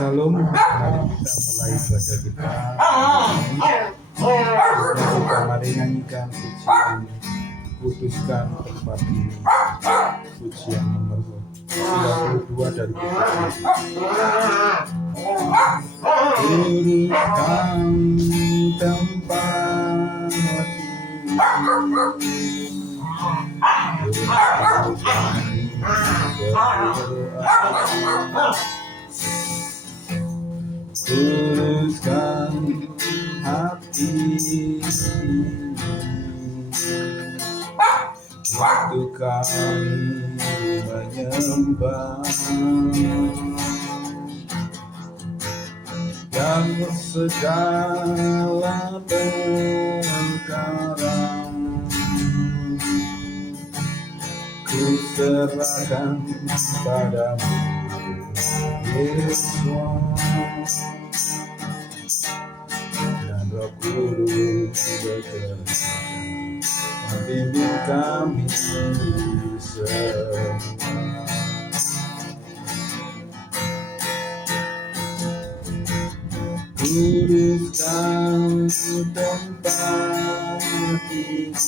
Shalom, mari kita mulai ibadah kita. Mari nyanyikan pujian, kuduskan tempat ini. Pujian nomor 92 dari pujian. Kuduskan tempat kuduskan hati waktu kami menyembah dan segala perkara ku serahkan padamu Yesus, dan Roh Kudus bekerja membimbing kami semua. Kuduskan tempat ini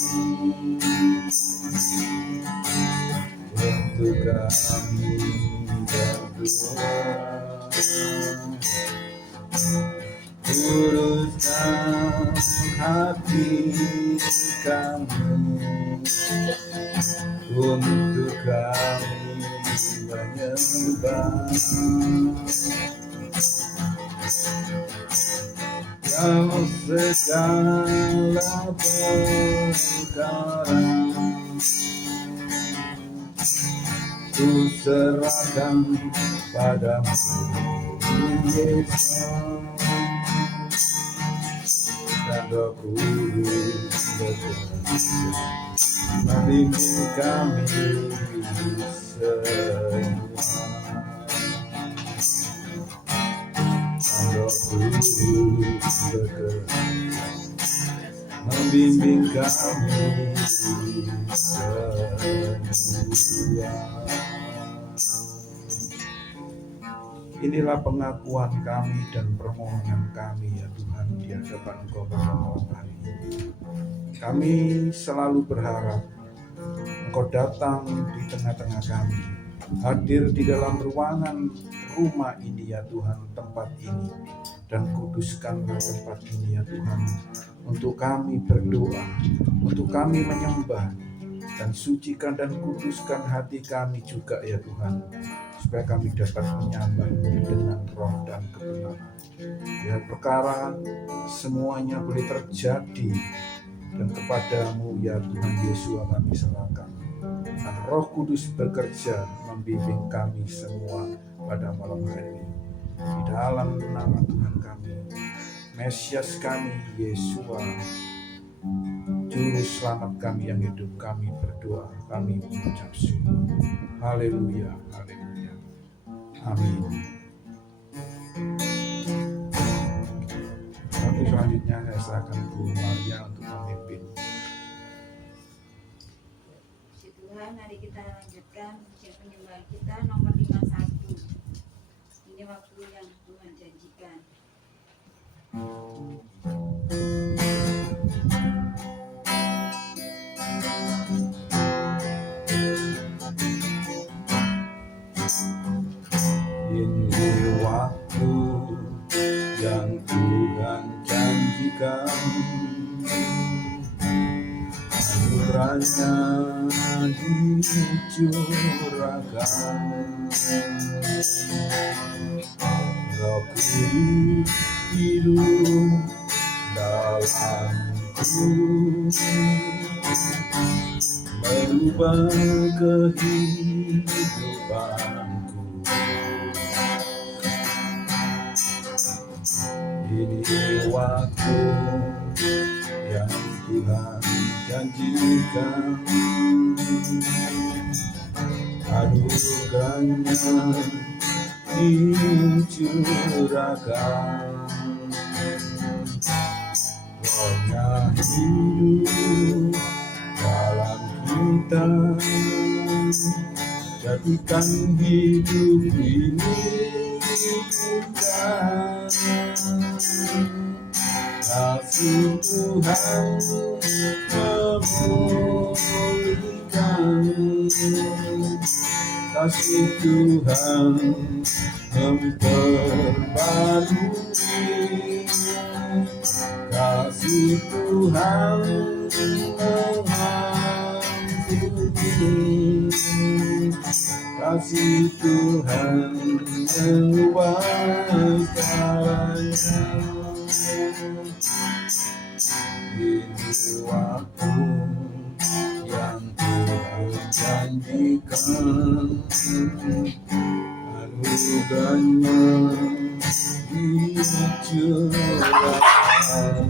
untuk kami berdoa. Kuduskan hati kami untuk kami menyembah. Yang segala perkara ku serahkan padamu Yesus, dan Roh Kudus bekerja membimbing kami semua. Roh Kudus bekerja membimbing kami semua. Inilah pengakuan kami dan permohonan kami ya Tuhan di hadapan Engkau pada malam hari ini. Kami selalu berharap Engkau datang di tengah-tengah kami, hadir di dalam ruangan rumah ini ya Tuhan, tempat ini, dan kuduskanlah tempat ini ya Tuhan, untuk kami berdoa, untuk kami menyembah, dan sucikan dan kuduskan hati kami juga ya Tuhan, supaya kami dapat menyembah-Mu dengan roh dan kebenaran. Biar perkara semuanya boleh terjadi, dan kepadamu ya Tuhan Yesus kami serahkan. Dan Roh Kudus bekerja membimbing kami semua pada malam hari ini. Di dalam nama Tuhan kami, Mesias kami, Yesus, Juru Selamat kami yang hidup, kami berdoa, kami mengucap syukur. Haleluya, haleluya. Amin. Oke, selanjutnya saya serahkan Bu Maria untuk memimpin. Tuhan, mari kita lanjutkan ujian penyembahan kita nomor 51. Ini Ini waktu yang Tuhan janjikan. Ini waktu yang Tuhan janjikan, anugerahnya dicurahkan, Roh Kudus hidup dalamku, merubah kehidupanku. Ini waktu yang Tuhan janjikan, anugerahnya dicurahkan, Rohnya hidup dalam kita, jadikan hidup ini bukan kasih Tuhan memulihkan, kasih Tuhan memperbarui, kasih Tuhan mengampuni, kasih Tuhan mengubah segalanya. Ini waktu yang Tuhan janjikan, anugerahnya dicurahkan,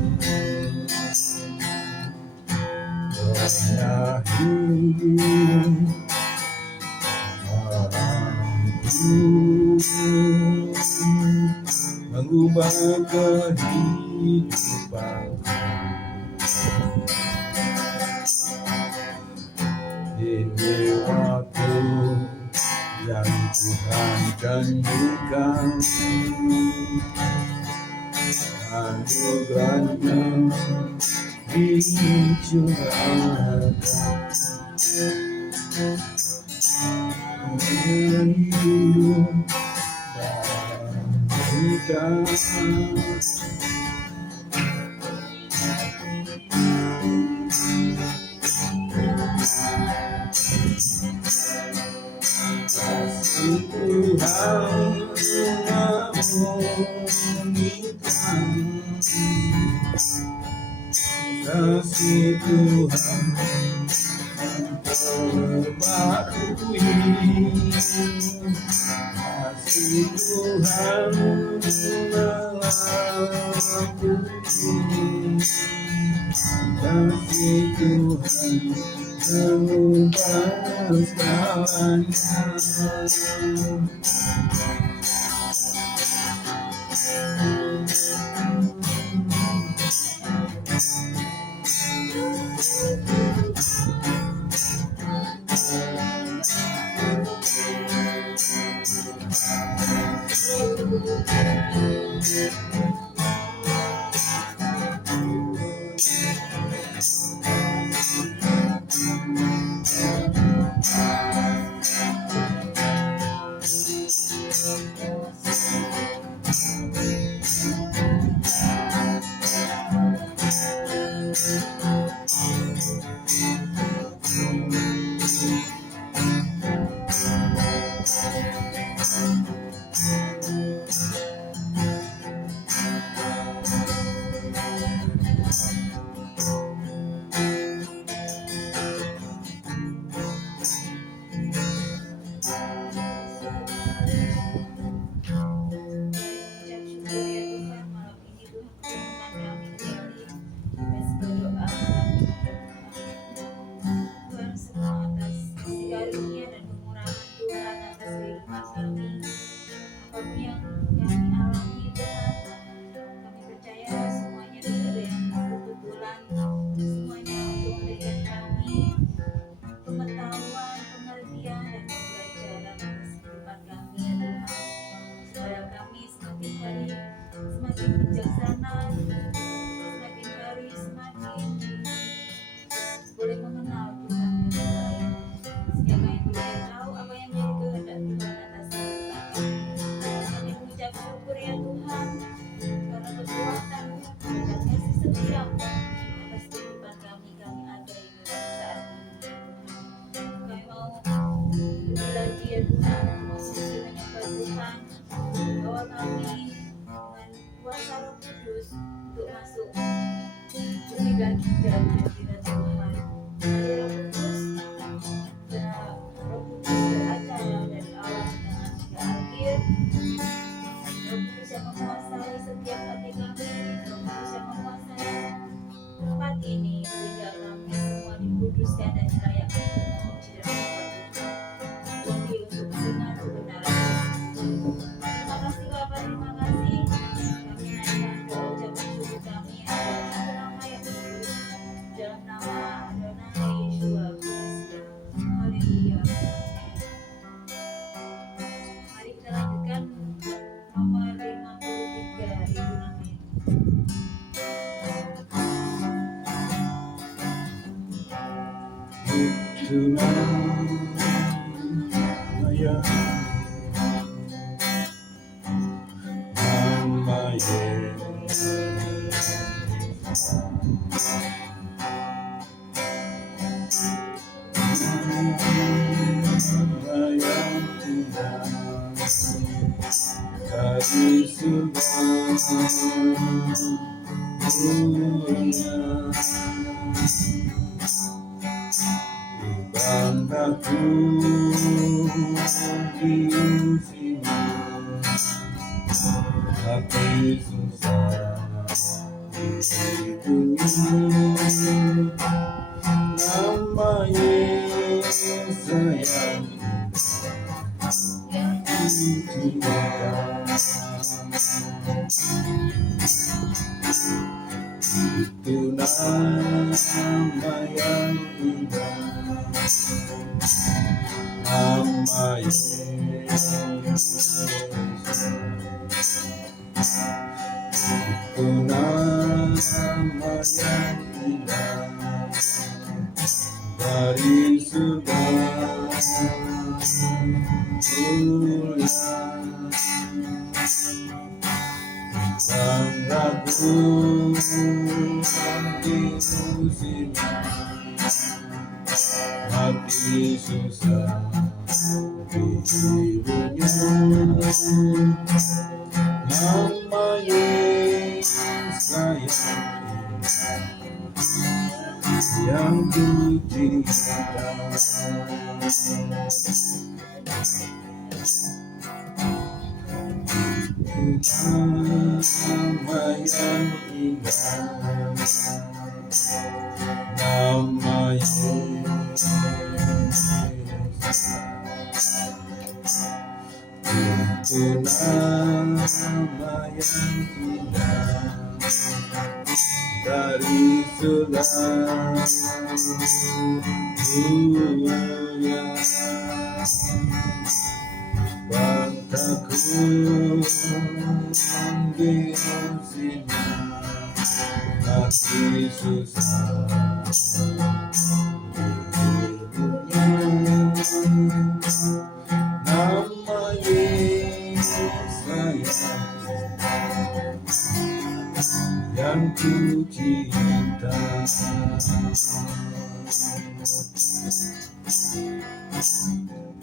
Rohnya hidup dalamku, mengubah kehidupanku. Ini waktu yang Tuhan janjikan, anugerahnya dicurahkan, hidup dalam kita. Kasih Tuhan memulihkan, kasih Tuhan memperbarui, kasih Tuhan mengampuni, kasih Tuhan mengubah segalanya. semakin bijaksana, semakin hari semakin boleh mengenal Tuhan yang baik. Sehingga kami boleh tahu apa yang menjadi kehendak Tuhan atas hidup kami. Kami mengucap syukur ya Tuhan karena kekuatan dan kasih setiap atas kehidupan kami ada hingga saat ini. Kami mau lebih lagi ya Tuhan, memuji menyembah Tuhan bahwa kami dengan kuasa Roh Kudus untuk masuk lebih lagi dalam hadirat Tuhan. Mari Roh Kudus beracara dari awal tengah hingga akhir. Roh Kudus yang menguasai setiap hati kami, Roh Kudus yang menguasai tempat ini sehingga kami semua dikuduskan dan dilayakkan untuk memuji dan menyembah Tuhan. Jadi untuk mendengar kebenaran. Terima kasih Bapa, terima kasih. Kami naikkan doa ucapan syukur kami dalam satu nama yang kudus, dalam nama Adonai Yeshua Mesih. Haleluya. Mari kita lanjutkan nomor 53, Ibu Namin. Itu nama yang nama indah dari semuanya banggaku di sini hati susah di dunia nama Yesus sayang itu nama yang indah, nama Yesus itu nama yang indah dari segala mulia. Sang ragu di sini hati susah di dunia nama Yesus sayang yang ku cinta. Nama yang indah, nama Yesus itu nama yang indah dari segala mulia. Bangtaku di sini hati susah di dunia nama Yesus sayang yang ku cinta.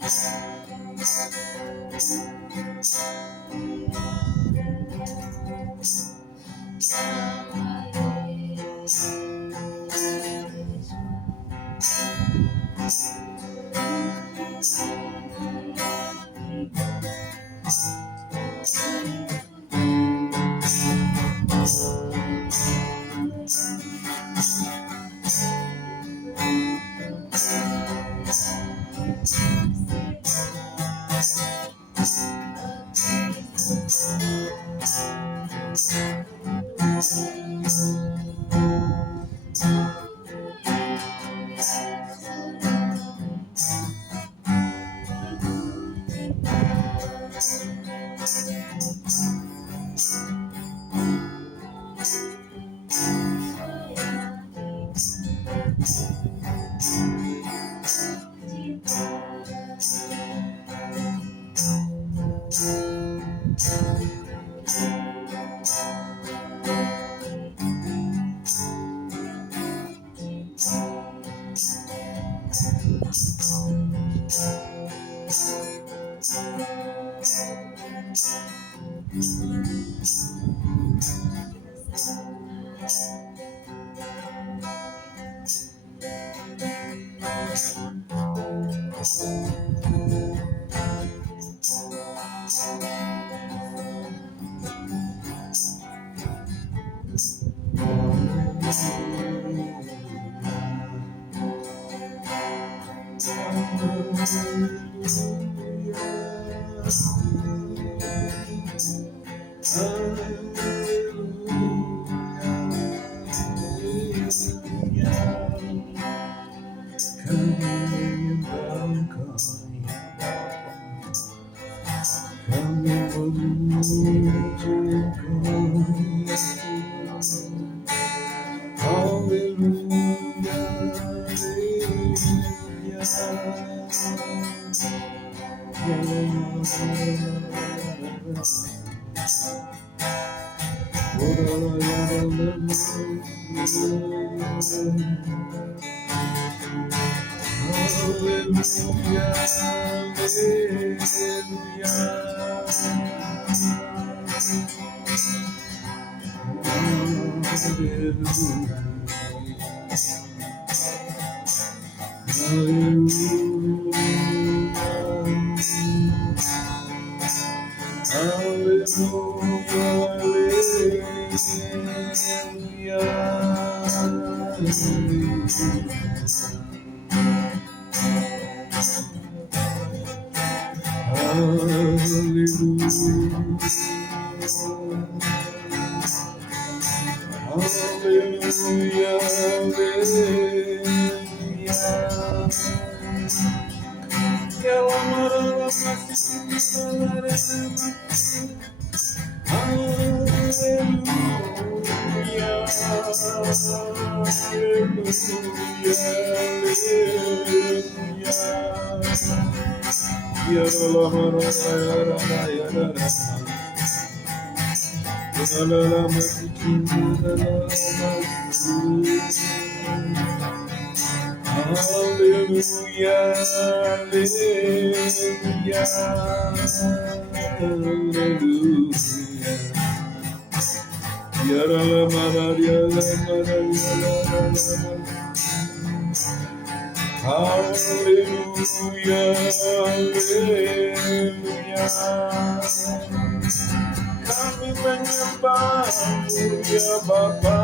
Kami menyembah-Mu ya Bapa,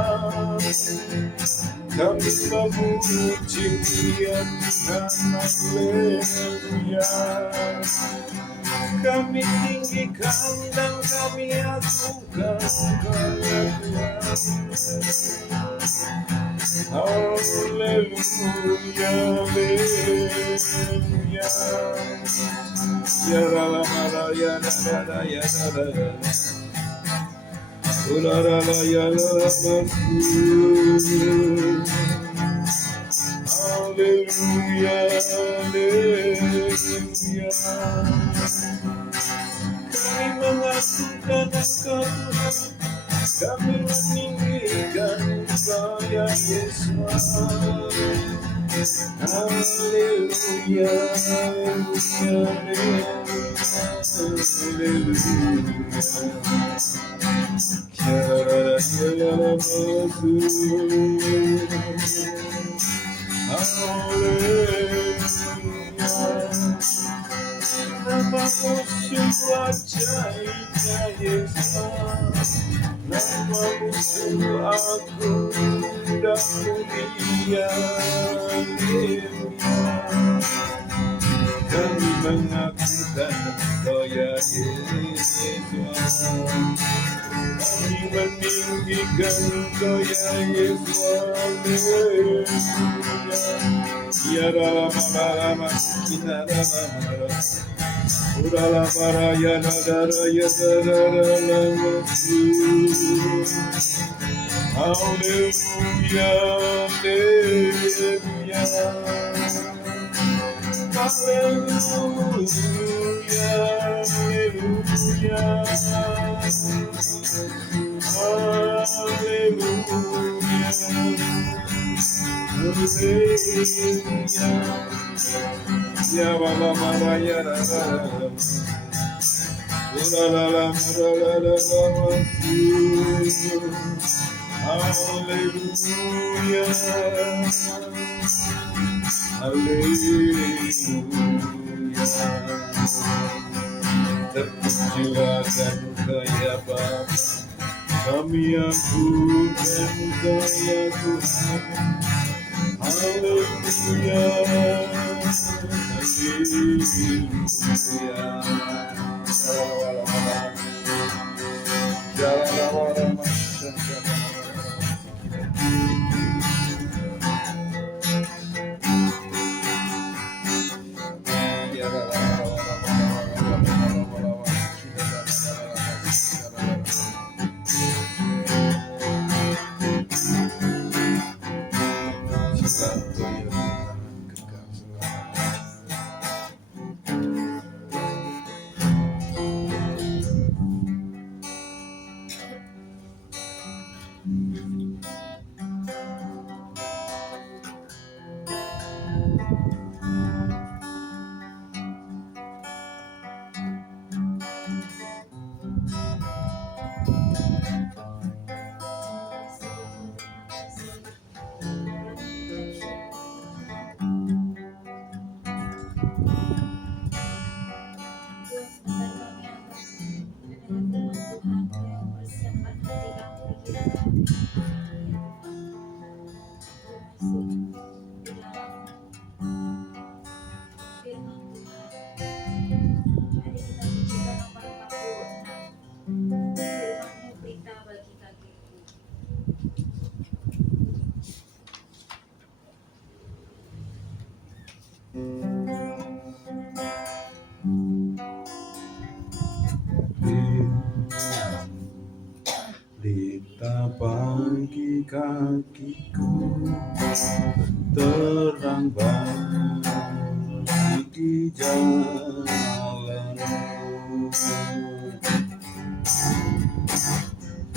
kami memuji ya Tuhan, haleluya. Kami tinggikan dan kami agungkan Engkau ya Tuhan, haleluya, haleluya. Ya Rala ya Rala ya Rala, Urara ya Rala, haleluya, haleluya. Kami mengagungkan Engkau Tuhan, kami meninggikan Engkau ya Yesus. Haleluya, haleluya, Namamu sungguh ajaib ya Yesus, Namamu sungguh agung dan mulia. Kami mengagungkan Engkau ya Yesus, kami meninggikan Engkau ya Yesus, ya Rama kita Rama, Urala para ya nadara ya nadara haleluya, haleluya, haleluya, haleluya, ya Baba Mara ya Rara, Haleluya, haleluya. Terpujilah dan kaya Bapa, kami agunkan kaya Tuhan. Haleluya, Lita pagi kakiku, terang bagi jalanmu.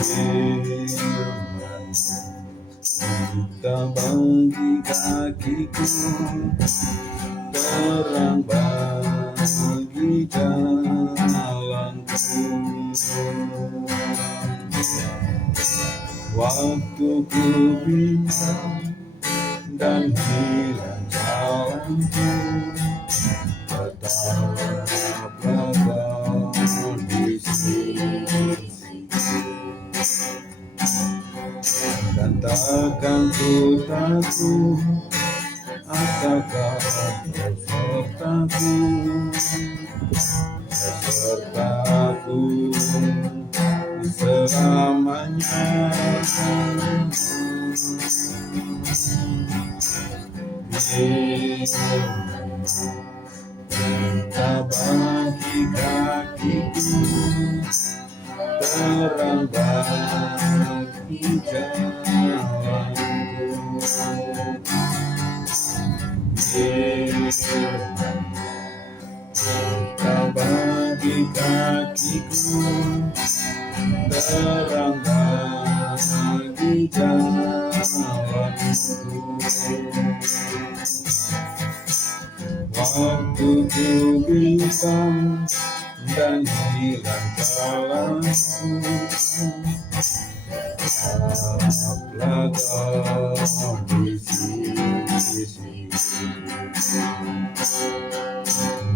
Firman Lita bagi kakiku, terang bagi jalanku. Waktu ku bimbang dan hilang jalanku, tetaplah Kau di sisi, dan takkan ku takut asal Kau besertaku selamanya. Lita bagi kakiku, terang bagi jalanku. Lita bagi kakiku, terang bagi jalanku. Waktu ku bimbang dan hilang jalanku, tetaplah Kau di sisi,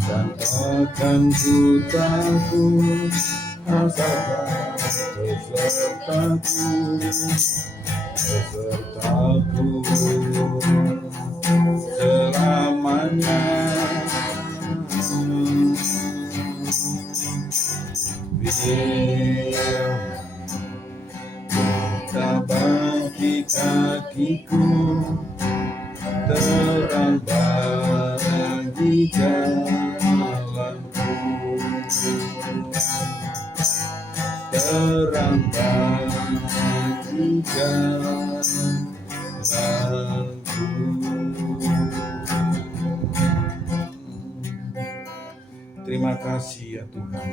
dan takkan ku takut asal Kau besertaku selamanya. Lita bagi kakiku, terang bagi jalanku, terang bagi jalanku. Terima kasih ya Tuhan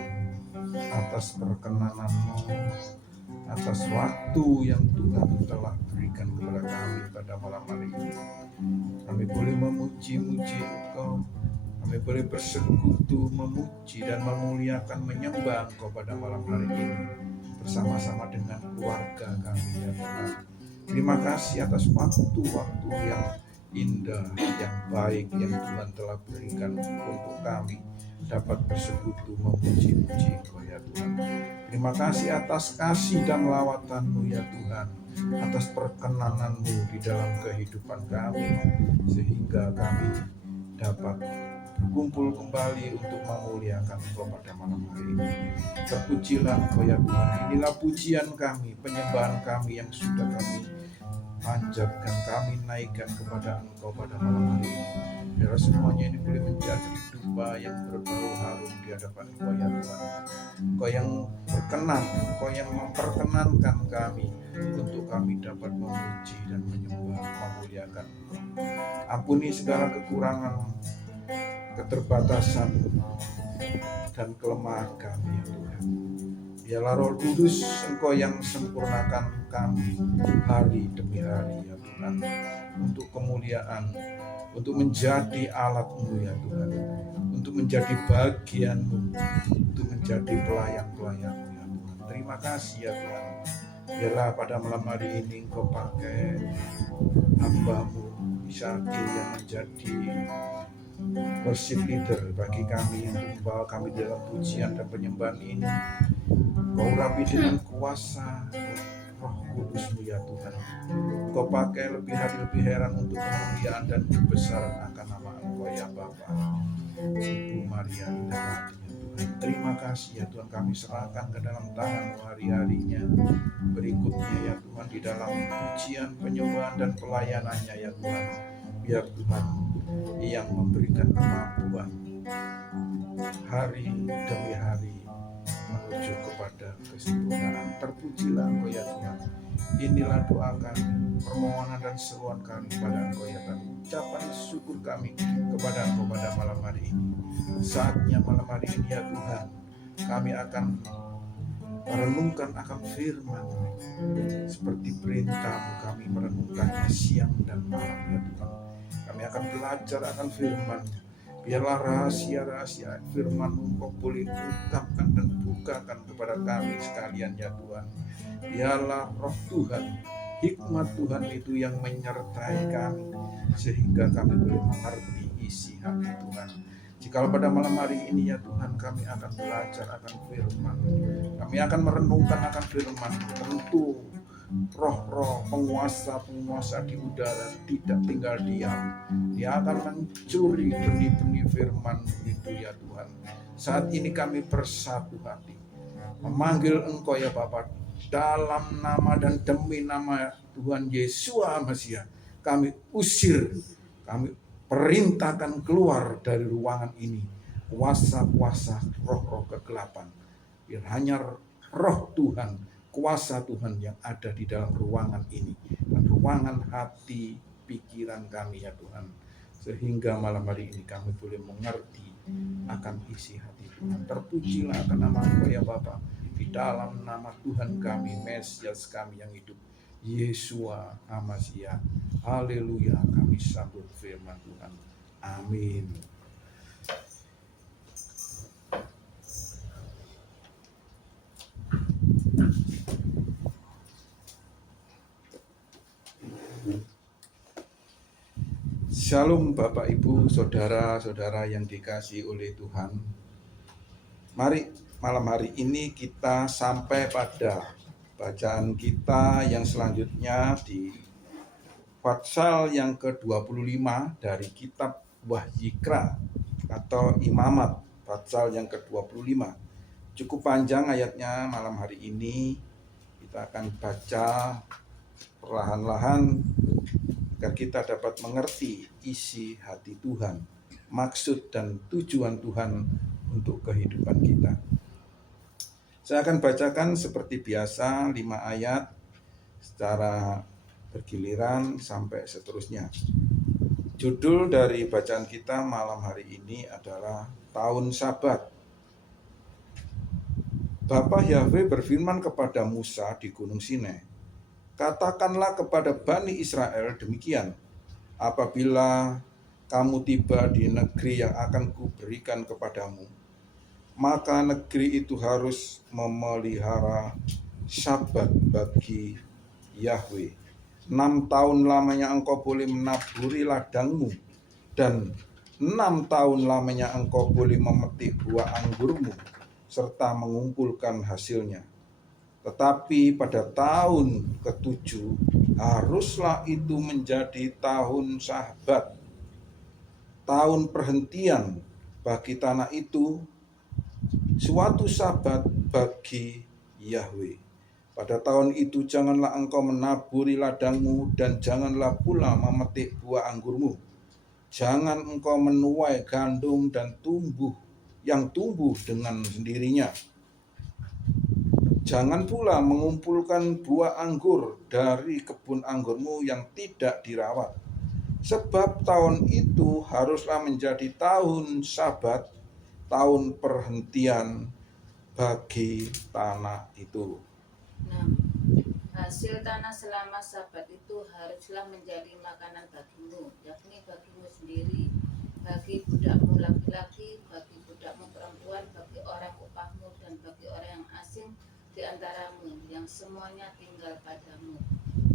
atas perkenanan-Mu, atas waktu yang Tuhan telah berikan kepada kami pada malam hari ini. Kami boleh memuji-muji Engkau, Kami boleh bersekutu, memuji dan memuliakan, menyembah Engkau pada malam hari ini bersama-sama dengan keluarga kami ya Tuhan. Terima kasih atas waktu-waktu yang indah, yang baik yang Tuhan telah berikan untuk kami dapat bersekutu memuji-muji Engkau ya Tuhan. Terima kasih atas kasih dan lawatan-Mu ya Tuhan, atas perkenanan-Mu di dalam kehidupan kami, sehingga kami dapat berkumpul kembali untuk memuliakan Engkau pada malam hari ini. Terpujilah Engkau ya Tuhan. Inilah pujian kami, penyembahan kami yang sudah kami panjatkan, kami naikkan kepada Engkau pada malam hari ini. Biar semuanya ini boleh menjadi dupa yang berbau harum di hadapan Engkau ya Tuhan. Engkau yang berkenan, Engkau yang memperkenankan kami untuk kami dapat memuji dan menyembah, memuliakan Engkau. Ampuni segala kekurangan, keterbatasan, dan kelemahan kami ya Tuhan. Biarlah Roh Kudus Engkau yang sempurnakan kami hari demi hari ya Tuhan, untuk kemuliaan, untuk menjadi alat-Mu ya Tuhan, untuk menjadi bagian-Mu, untuk menjadi pelayan-pelayan-Mu ya Tuhan. Terima kasih ya Tuhan. Biarlah pada malam hari ini Engkau pakai hamba-Mu Isaki yang menjadi worship leader bagi kami untuk membawa kami dalam pujian dan penyembahan ini. Kau urapi dengan kuasa Roh Kudus-Mu ya Tuhan. Kau pakai lebih hari lebih heran untuk kemuliaan dan kebesaran akan nama Engkau ya Bapa, Ibu Maria Indah ya Tuhan. Terima kasih ya Tuhan, kami serahkan ke dalam tangan-Mu hari-harinya berikutnya ya Tuhan, di dalam pujian, penyembahan dan pelayanannya ya Tuhan. Biar Tuhan yang memberikan kemampuan hari demi hari menuju kepada kesempurnaan. Terpujilah Engkau ya Tuhan. Inilah doa kami, permohonan dan seruan kami pada Engkau ya Tuhan. Ucapan syukur kami kepada Engkau pada malam hari ini. Saatnya malam hari ini ya Tuhan, kami akan merenungkan akan firman seperti perintah-Mu. Kami merenungkannya siang dan malam ya Tuhan. Kami akan belajar akan firman. Biarlah rahasia-rahasia firman-Mu Engkau boleh ungkapkan dan bukakan kepada kami sekalian ya Tuhan. Biarlah Roh Tuhan, hikmat Tuhan itu yang menyertai kami, sehingga kami boleh mengerti isi hati Tuhan. Jikalau pada malam hari ini ya Tuhan, kami akan belajar akan firman, kami akan merenungkan akan firman, tentu roh-roh penguasa di udara tidak tinggal diam. Dia akan mencuri benih-benih firman itu ya Tuhan. Saat ini kami bersatu hati, memanggil Engkau ya Bapa, dalam nama dan demi nama Tuhan Yesus Mesias. Kami usir, kami perintahkan keluar dari ruangan ini kuasa-kuasa roh-roh kegelapan. Biar hanya roh Tuhan, kuasa Tuhan yang ada di dalam ruangan ini, dan ruangan hati pikiran kami ya Tuhan, sehingga malam hari ini kami boleh mengerti akan isi hati Tuhan. Terpujilah akan nama Engkau ya Bapa, di dalam nama Tuhan kami, Mesias kami yang hidup, Yesua HaMasiah. Haleluya, kami sambut firman Tuhan. Amin. Shalom Bapak Ibu, saudara-saudara yang dikasihi oleh Tuhan. Mari malam hari ini kita sampai pada bacaan kita yang selanjutnya di pasal yang ke-25 dari kitab Wahyikra atau Imamat, pasal yang ke-25. Cukup panjang ayatnya malam hari ini. Kita akan baca perlahan-lahan agar kita dapat mengerti isi hati Tuhan, maksud dan tujuan Tuhan untuk kehidupan kita. Saya akan bacakan seperti biasa 5 ayat secara bergiliran sampai seterusnya. Judul dari bacaan kita malam hari ini adalah Tahun Sabat. Bapa Yahweh berfirman kepada Musa di Gunung Sinai, katakanlah kepada Bani Israel demikian, apabila kamu tiba di negeri yang akan kuberikan kepadamu, maka negeri itu harus memelihara Sabat bagi Yahweh. 6 tahun lamanya engkau boleh menaburi ladangmu, dan 6 tahun lamanya engkau boleh memetik buah anggurmu serta mengumpulkan hasilnya. Tetapi pada tahun ke-7 haruslah itu menjadi tahun Sabat, tahun perhentian bagi tanah itu, suatu Sabat bagi Yahweh. Pada tahun itu janganlah engkau menaburi ladangmu, dan janganlah pula memetik buah anggurmu. Jangan engkau menuai gandum dan yang tumbuh dengan sendirinya. Jangan pula mengumpulkan buah anggur dari kebun anggurmu yang tidak dirawat. Sebab tahun itu haruslah menjadi tahun Sabat, tahun perhentian bagi tanah itu. 6. Hasil tanah selama Sabat itu haruslah menjadi makanan bagimu, yakni bagimu sendiri, bagi budakmu laki-laki, bagi budakmu perempuan, bagi orang upahmu, dan bagi orang yang asing di antaramu yang semuanya tinggal padamu,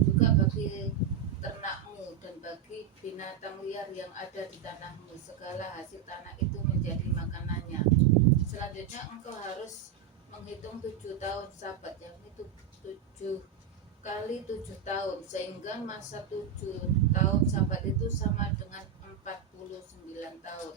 juga bagi ternakmu dan bagi binatang liar yang ada di tanahmu. Segala hasil tanah itu menjadi makanannya. Selanjutnya engkau harus menghitung 7 tahun Sabat, yakni 7 kali 7 tahun, sehingga masa 7 tahun Sabat itu sama dengan 49 tahun.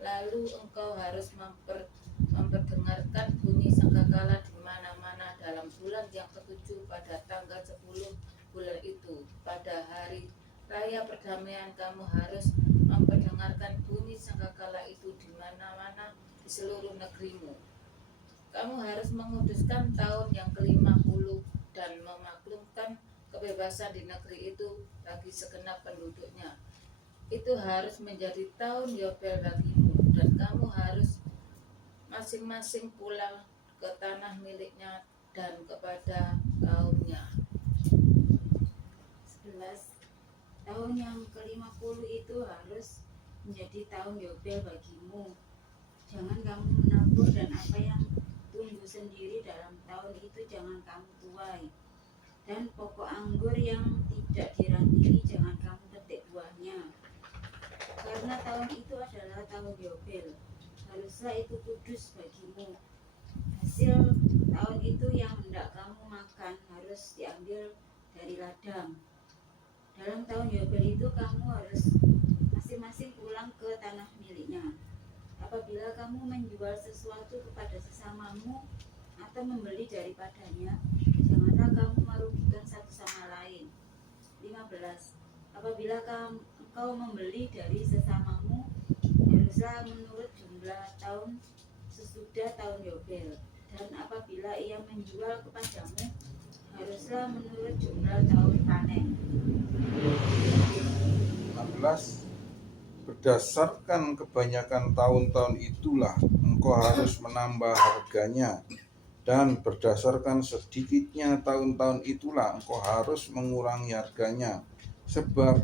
Lalu engkau harus memperdengarkan bunyi sangkakala di mana-mana dalam bulan yang ke-7 pada tanggal 10 bulan itu. Pada hari raya perdamaian kamu harus memperdengarkan bunyi sangkakala itu di mana-mana di seluruh negerimu. Kamu harus menguduskan tahun yang ke-50 dan memaklumkan kebebasan di negeri itu bagi segenap penduduknya. Itu harus menjadi tahun Yobel bagimu, dan kamu harus masing-masing pulang ke tanah miliknya dan kepada kaumnya. 11. Tahun yang ke-50 itu harus menjadi tahun Yobel bagimu. Jangan kamu menabur, dan apa yang tumbuh sendiri dalam tahun itu jangan kamu tuai, dan pokok anggur yang tidak dirantili jangan kamu petik buahnya, karena tahun itu adalah tahun Yobel. Haruslah itu kudus bagimu. Hasil tahun itu yang hendak kamu makan harus diambil dari ladang. Dalam tahun Yobel itu kamu harus masing-masing pulang ke tanah miliknya. Apabila kamu menjual sesuatu kepada sesamamu atau membeli daripadanya, janganlah kamu merugikan satu sama lain. 15. Apabila engkau membeli dari sesamamu, haruslah menurut jumlah tahun sesudah tahun Yobel. Dan apabila ia menjual kepadamu, haruslah menurut jumlah tahun panen. 16. Berdasarkan kebanyakan tahun-tahun itulah engkau harus menambah harganya, dan berdasarkan sedikitnya tahun-tahun itulah engkau harus mengurangi harganya, sebab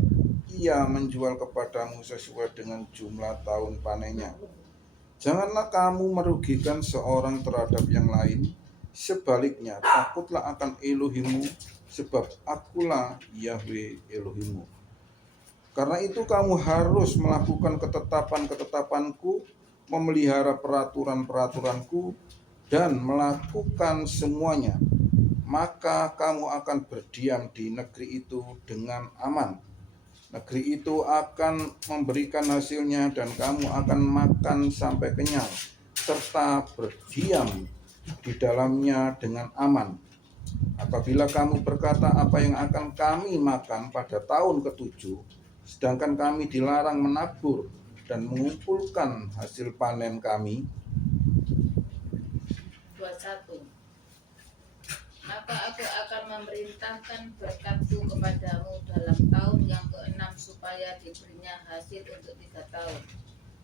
ia menjual kepadamu sesuai dengan jumlah tahun panennya. Janganlah kamu merugikan seorang terhadap yang lain, sebaliknya takutlah akan Elohimmu, sebab akulah Yahweh Elohimmu. Karena itu kamu harus melakukan ketetapan-ketetapanku, memelihara peraturan-peraturanku, dan melakukan semuanya. Maka kamu akan berdiam di negeri itu dengan aman. Negeri itu akan memberikan hasilnya, dan kamu akan makan sampai kenyang, serta berdiam di dalamnya dengan aman. Apabila kamu berkata, apa yang akan kami makan pada tahun ke-7, sedangkan kami dilarang menabur dan mengumpulkan hasil panen kami. 21. Maka aku akan memerintahkan berkatku kepadamu dalam tahun yang ke-6 supaya diberinya hasil untuk 3 tahun.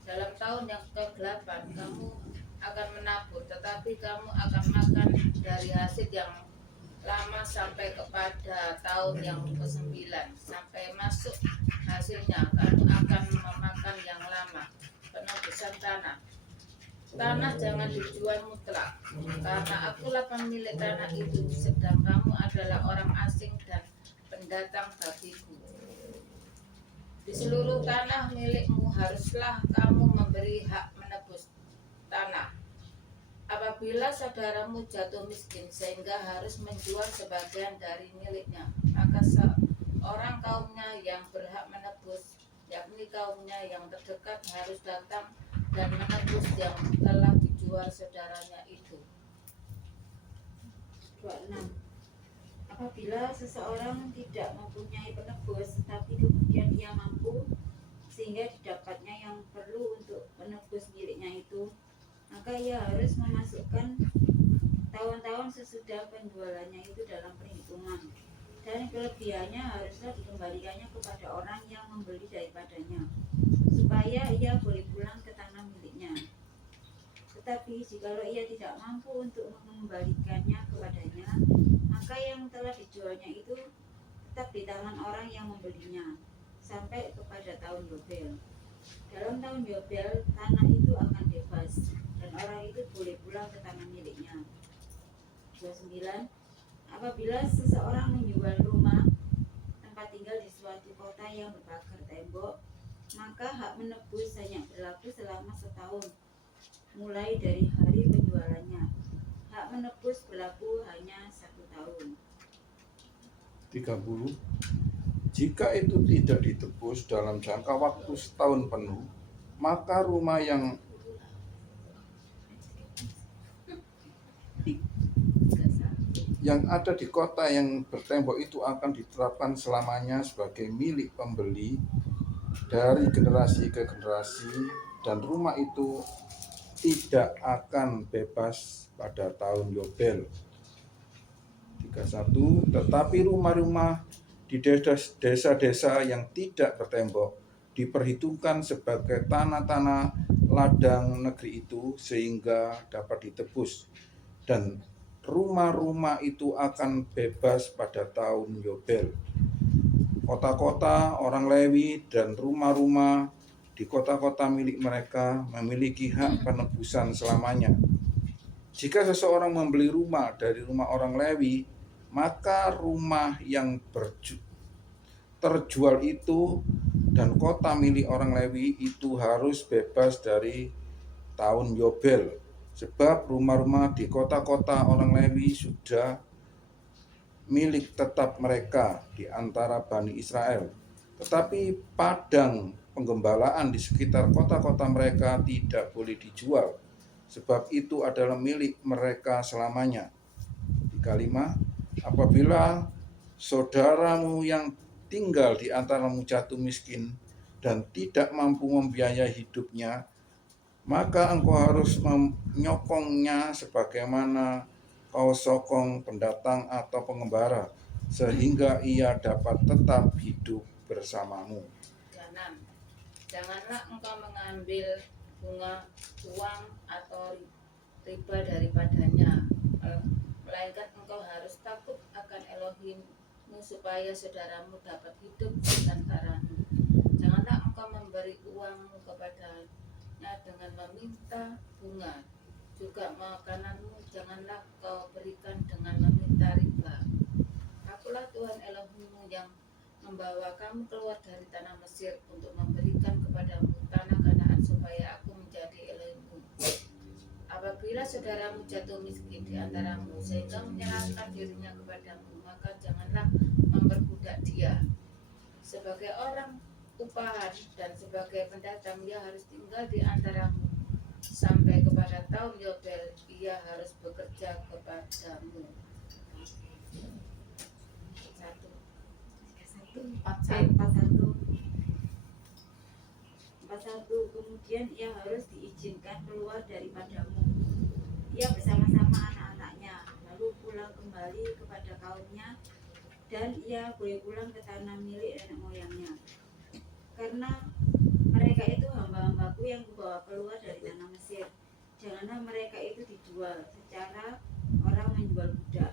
Dalam tahun yang ke-8 kamu akan menabur, tetapi kamu akan makan dari hasil yang lama sampai kepada tahun yang ke-9, sampai masuk hasilnya kamu akan memakan yang lama. Penebusan tanah. Tanah jangan dijual mutlak, karena akulah pemilik tanah itu, sedang kamu adalah orang asing dan pendatang bagiku. Di seluruh tanah milikmu haruslah kamu memberi hak menebus tanah. Apabila saudaramu jatuh miskin sehingga harus menjual sebagian dari miliknya, maka seorang kaumnya yang berhak menebus, yakni kaumnya yang terdekat, harus datang dan menebus yang telah dijual saudaranya itu. 26. Apabila seseorang tidak mempunyai penebus, tetapi kemudian ia mampu sehingga didapatnya yang perlu untuk menebus miliknya itu, maka ia harus memasukkan tahun-tahun sesudah penjualannya itu dalam perhitungan, dan kelebihannya haruslah dikembalikannya kepada orang yang membeli daripadanya, supaya ia boleh pulang ke tanah miliknya. Tetapi jikalau ia tidak mampu untuk mengembalikannya kepadanya, maka yang telah dijualnya itu tetap di tangan orang yang membelinya sampai kepada tahun Yobel. Dalam tahun Yobel, tanah itu akan bebas dan orang itu boleh pulang ke tanah miliknya. 29. Apabila seseorang menjual rumah tempat tinggal di suatu kota yang berpagar tembok, maka hak menebus hanya berlaku selama setahun mulai dari hari penjualannya. Hak menebus berlaku hanya 1 tahun. 30. Jika itu tidak ditebus dalam jangka waktu setahun penuh, maka rumah yang ada di kota yang bertembok itu akan diterapkan selamanya sebagai milik pembeli dari generasi ke generasi, dan rumah itu tidak akan bebas pada tahun Yobel. 31. Tetapi rumah-rumah di desa-desa yang tidak bertembok diperhitungkan sebagai tanah-tanah ladang negeri itu sehingga dapat ditebus, dan rumah-rumah itu akan bebas pada tahun Yobel. Kota-kota orang Lewi dan rumah-rumah di kota-kota milik mereka memiliki hak penebusan selamanya. Jika seseorang membeli rumah dari rumah orang Lewi, maka rumah yang terjual itu dan kota milik orang Lewi itu harus bebas dari tahun Yobel, sebab rumah-rumah di kota-kota orang Lewi sudah milik tetap mereka di antara Bani Israel. Tetapi padang penggembalaan di sekitar kota-kota mereka tidak boleh dijual, sebab itu adalah milik mereka selamanya. 35. Apabila saudaramu yang tinggal di antaramu jatuh miskin dan tidak mampu membiayai hidupnya, maka engkau harus menyokongnya sebagaimana kau sokong pendatang atau pengembara, sehingga ia dapat tetap hidup bersamamu. 6. Janganlah engkau mengambil bunga uang atau riba daripadanya, melainkan engkau harus takut akan Elohimmu supaya saudaramu dapat hidup di antaramu. Janganlah engkau memberi uangmu kepadanya dengan meminta bunga, juga makananmu janganlah kau berikan dengan meminta riba. Akulah Tuhan Elohimmu yang membawa kamu keluar dari tanah Mesir untuk memberikan kepadamu tanah Kanaan supaya aku menjadi Elohimmu. Apabila saudaramu jatuh miskin di antaramu sehingga menyerahkan dirinya kepadamu, maka janganlah memperbudak dia. Sebagai orang upahan dan sebagai pendatang, ia harus tinggal di antaramu sampai kepada tahun Yobel. Ia harus bekerja kepadamu. 41. Kemudian ia harus diizinkan keluar daripadamu, ia bersama-sama anak-anaknya, lalu pulang kembali kepada kaumnya, dan ia boleh pulang ke tanah milik nenek moyangnya. Karena mereka itu hamba-hambaku yang kubawa keluar dari tanah Mesir. Janganlah mereka itu dijual secara orang menjual budak.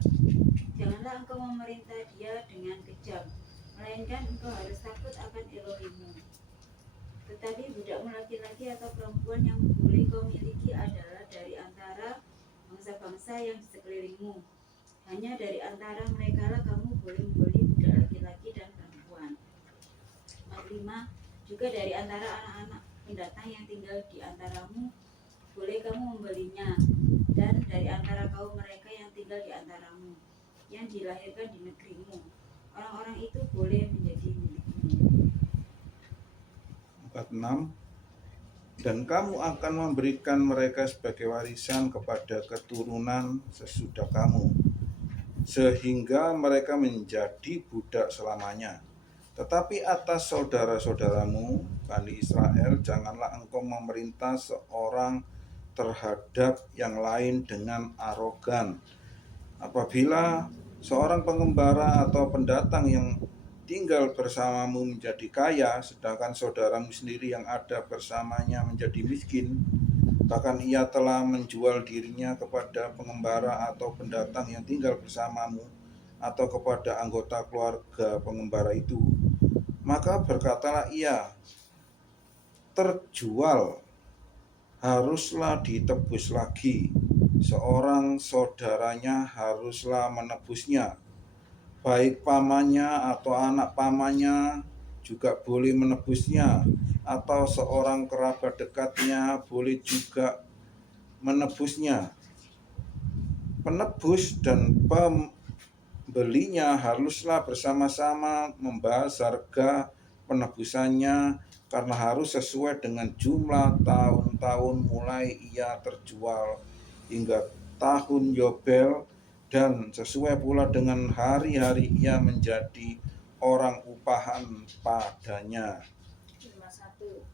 Janganlah engkau memerintah dia dengan kejam, melainkan engkau harus takut akan Elohimmu. Tetapi budakmu laki-laki atau perempuan yang boleh kau miliki adalah dari antara bangsa-bangsa yang di sekelilingmu. Hanya dari antara mereka lah kamu boleh membeli budak laki-laki dan perempuan. 45. Juga dari antara anak-anak pendatang yang tinggal di antaramu boleh kamu membelinya, dan dari antara kaum mereka yang tinggal di antaramu, yang dilahirkan di negerimu, orang-orang itu boleh menjadi milikmu. 46. Dan kamu akan memberikan mereka sebagai warisan kepada keturunan sesudah kamu, sehingga mereka menjadi budak selamanya. Tetapi atas saudara-saudaramu, Bani Israel, janganlah engkau memerintah seorang terhadap yang lain dengan arogan. Apabila seorang pengembara atau pendatang yang tinggal bersamamu menjadi kaya, sedangkan saudaramu sendiri yang ada bersamanya menjadi miskin, bahkan ia telah menjual dirinya kepada pengembara atau pendatang yang tinggal bersamamu, atau kepada anggota keluarga pengembara itu, maka berkatalah ia, terjual, haruslah ditebus lagi. Seorang saudaranya haruslah menebusnya. Baik pamannya atau anak pamannya juga boleh menebusnya, atau seorang kerabat dekatnya boleh juga menebusnya. Penebus dan pembelinya haruslah bersama-sama membahas harga penebusannya, karena harus sesuai dengan jumlah tahun-tahun mulai ia terjual hingga tahun Yobel, dan sesuai pula dengan hari-hari ia menjadi orang upahan padanya. 51.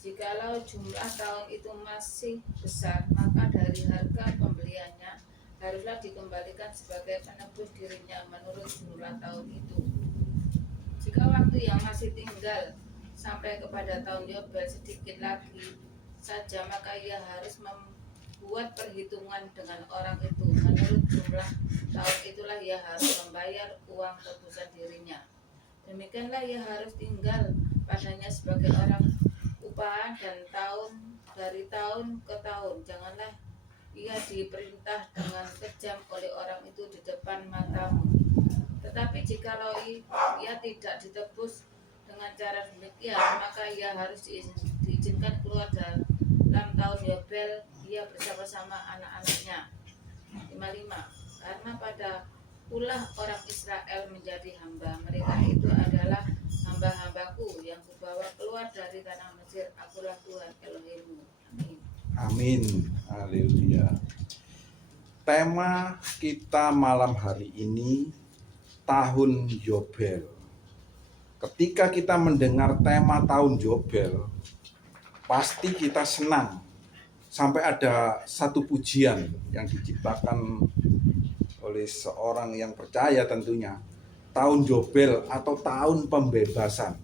Jikalau jumlah tahun itu masih besar, maka dari harga pembeliannya haruslah dikembalikan sebagai penebus dirinya menurut jumlah tahun itu. Jika waktu yang masih tinggal sampai kepada tahun Yobel sedikit lagi saja, maka ia harus membuat perhitungan dengan orang itu. Menurut jumlah tahun itulah ia harus membayar uang tebusan dirinya. Demikianlah ia harus tinggal padanya sebagai orang upahan dan dari tahun ke tahun. Janganlah ia diperintah dengan kejam oleh orang itu di depan matamu. Tetapi jikalau ia tidak ditebus dengan cara demikian, maka ia harus diizinkan keluar dalam tahun Yobel, ia bersama-sama anak-anaknya. 55. Karena pada ulah orang Israel menjadi hamba, mereka itu adalah hamba-hambaku yang kubawa keluar dari tanah Mesir. Akulah Tuhan Elohimmu. Amin. Amin. Haleluya. Tema kita malam hari ini tahun Yobel. Ketika kita mendengar tema tahun Yobel, pasti kita senang. Sampai ada satu pujian yang diciptakan oleh seorang yang percaya tentunya. Tahun Yobel atau tahun pembebasan.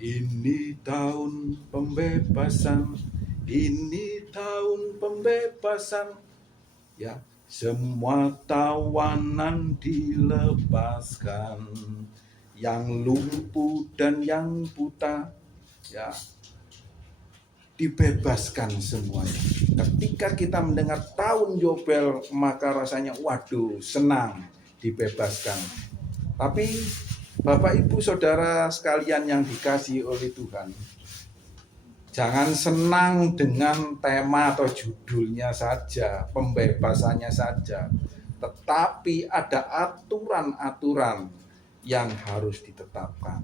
Ini tahun pembebasan, ini tahun pembebasan. Ya, semua tawanan dilepaskan, yang lumpuh dan yang buta, ya, dibebaskan semuanya. Ketika kita mendengar tahun Yobel, maka rasanya waduh, senang, dibebaskan. Tapi Bapak Ibu Saudara sekalian yang dikasihi oleh Tuhan, jangan senang dengan tema atau judulnya saja, pembebasannya saja, tetapi ada aturan-aturan yang harus ditetapkan.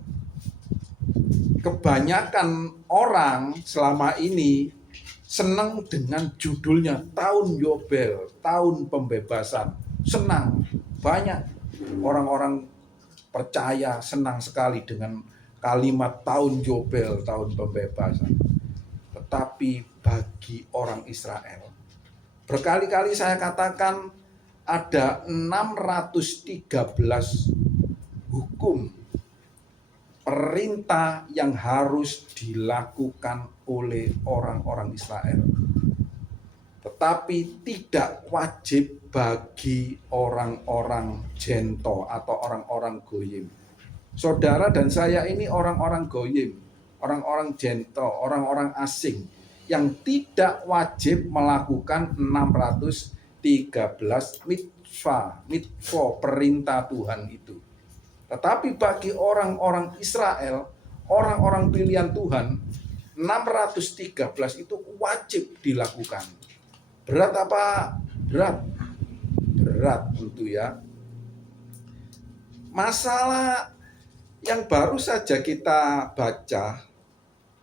Kebanyakan orang selama ini senang dengan judulnya tahun Yobel, tahun pembebasan. Senang, banyak orang-orang percaya senang sekali dengan kalimat tahun Yobel, tahun pembebasan. Tetapi bagi orang Israel, berkali-kali saya katakan ada 613 hukum, perintah yang harus dilakukan oleh orang-orang Israel, tetapi tidak wajib bagi orang-orang Gento atau orang-orang Goyim. Saudara dan saya ini orang-orang goyim, orang-orang jento, orang-orang asing yang tidak wajib melakukan 613 mitzvah perintah Tuhan itu. Tetapi bagi orang-orang Israel, orang-orang pilihan Tuhan, 613 itu wajib dilakukan. Berat apa? Berat. Berat tentu ya. Masalah yang baru saja kita baca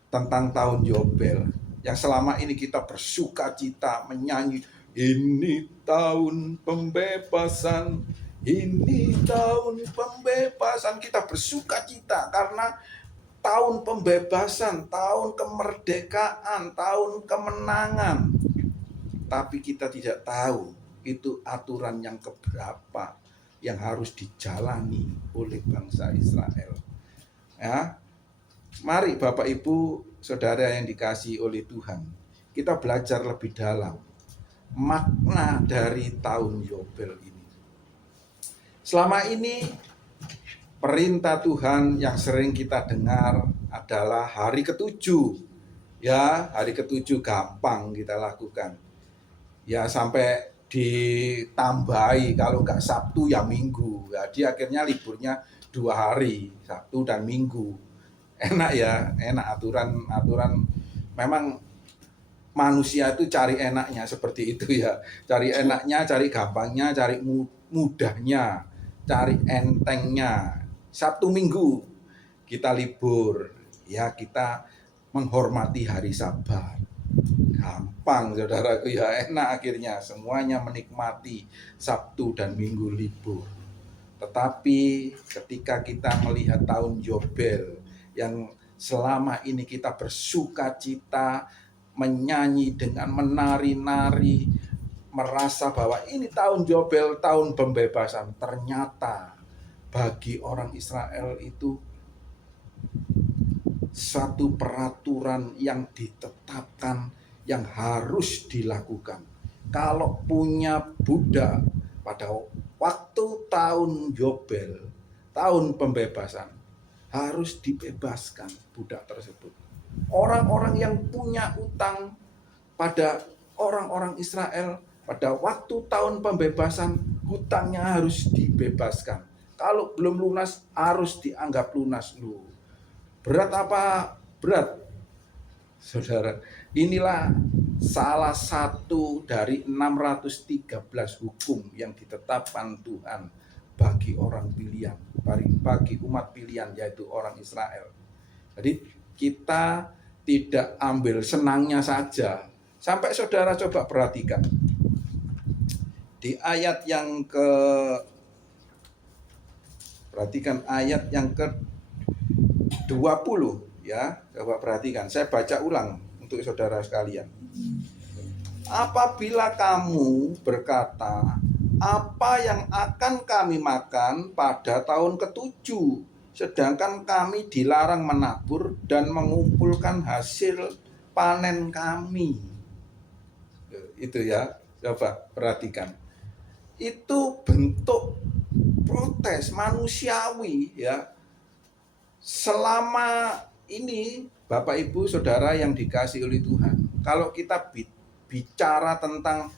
tentang tahun Yobel, yang selama ini kita bersuka cita menyanyi, ini tahun pembebasan, ini tahun pembebasan. Kita bersuka cita karena tahun pembebasan, tahun kemerdekaan, tahun kemenangan. Tapi kita tidak tahu itu aturan yang keberapa yang harus dijalani oleh bangsa Israel. Ya, mari Bapak Ibu, Saudara yang dikasihi oleh Tuhan, kita belajar lebih dalam makna dari tahun Yobel ini. Selama ini perintah Tuhan yang sering kita dengar adalah hari ketujuh. Ya, hari ketujuh gampang kita lakukan. Ya, sampai ditambahi kalau nggak Sabtu ya Minggu. Jadi akhirnya liburnya 2 hari, Sabtu dan Minggu. Enak ya, enak aturan memang manusia itu cari enaknya seperti itu ya. Cari enaknya, cari gampangnya, cari mudahnya, cari entengnya. Sabtu Minggu kita libur, ya kita menghormati hari Sabat. Gampang saudaraku ya, enak akhirnya semuanya menikmati Sabtu dan Minggu libur. Tetapi ketika kita melihat tahun Yobel yang selama ini kita bersuka cita, menyanyi dengan menari-nari, merasa bahwa ini tahun Yobel, tahun pembebasan, ternyata bagi orang Israel itu satu peraturan yang ditetapkan yang harus dilakukan. Kalau punya budak pada waktu tahun Yobel, tahun pembebasan, harus dibebaskan budak tersebut. Orang-orang yang punya utang pada orang-orang Israel pada waktu tahun pembebasan, hutangnya harus dibebaskan. Kalau belum lunas harus dianggap lunas dulu. Berat apa? Berat. Saudara, inilah salah satu dari 613 hukum yang ditetapkan Tuhan bagi orang pilihan, bagi umat pilihan yaitu orang Israel. Jadi kita tidak ambil senangnya saja. Sampai saudara coba perhatikan. Di ayat yang perhatikan ayat yang ke-20 ya, coba perhatikan. Saya baca ulang untuk saudara sekalian. Apabila kamu berkata, apa yang akan kami makan pada tahun ke-7, sedangkan kami dilarang menabur dan mengumpulkan hasil panen kami. Itu ya, coba perhatikan. Itu bentuk protes manusiawi ya. Selama ini Bapak Ibu Saudara yang dikasihi oleh Tuhan, kalau kita bicara tentang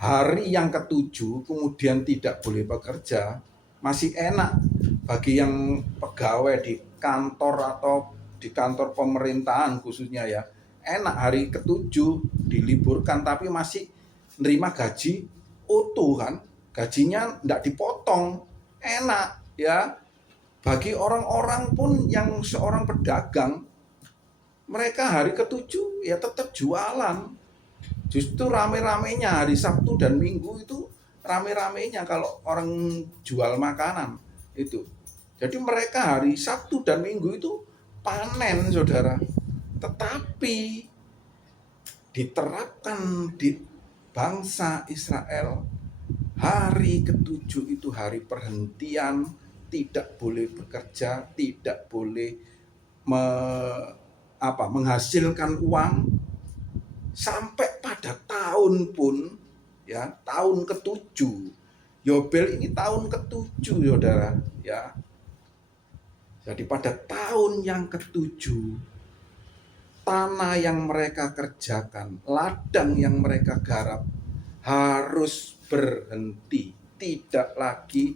hari yang ke-7 kemudian tidak boleh bekerja, masih enak bagi yang pegawai di kantor atau di kantor pemerintahan khususnya ya. Enak hari ke-7 diliburkan tapi masih nerima gaji utuh kan, gajinya enggak dipotong, enak ya. Bagi orang-orang pun yang seorang pedagang, mereka hari ke-7 ya tetap jualan. Justru rame-ramenya hari Sabtu dan Minggu itu rame-ramenya kalau orang jual makanan itu. Jadi mereka hari Sabtu dan Minggu itu panen saudara. Tetapi diterapkan di bangsa Israel, hari ke-7 itu hari perhentian, tidak boleh bekerja, tidak boleh menghasilkan uang. Sampai pada tahun pun ya, tahun ke-7 Yobel ini tahun ke-7 saudara ya, Jadi pada tahun yang ketujuh, tanah yang mereka kerjakan, ladang yang mereka garap harus berhenti, tidak lagi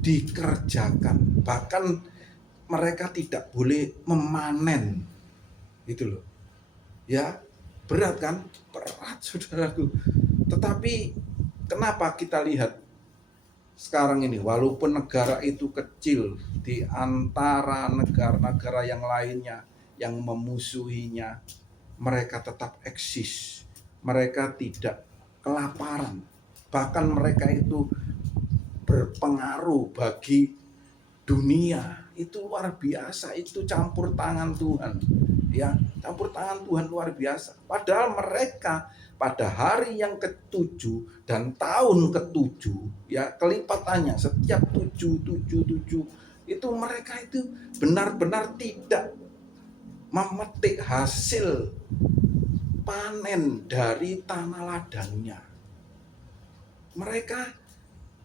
dikerjakan. Bahkan mereka tidak boleh memanen. Gitu loh. Ya, berat kan? Berat, saudaraku. Tetapi kenapa kita lihat sekarang ini, walaupun negara itu kecil di antara negara-negara yang lainnya yang memusuhinya, mereka tetap eksis. Mereka tidak kelaparan. Bahkan mereka itu berpengaruh bagi dunia. Itu luar biasa, itu campur tangan Tuhan. Ya, campur tangan Tuhan luar biasa. Padahal mereka pada hari yang ketujuh dan tahun ketujuh, ya kelipatannya setiap 7 itu mereka itu benar-benar tidak memetik hasil panen dari tanah ladangnya. Mereka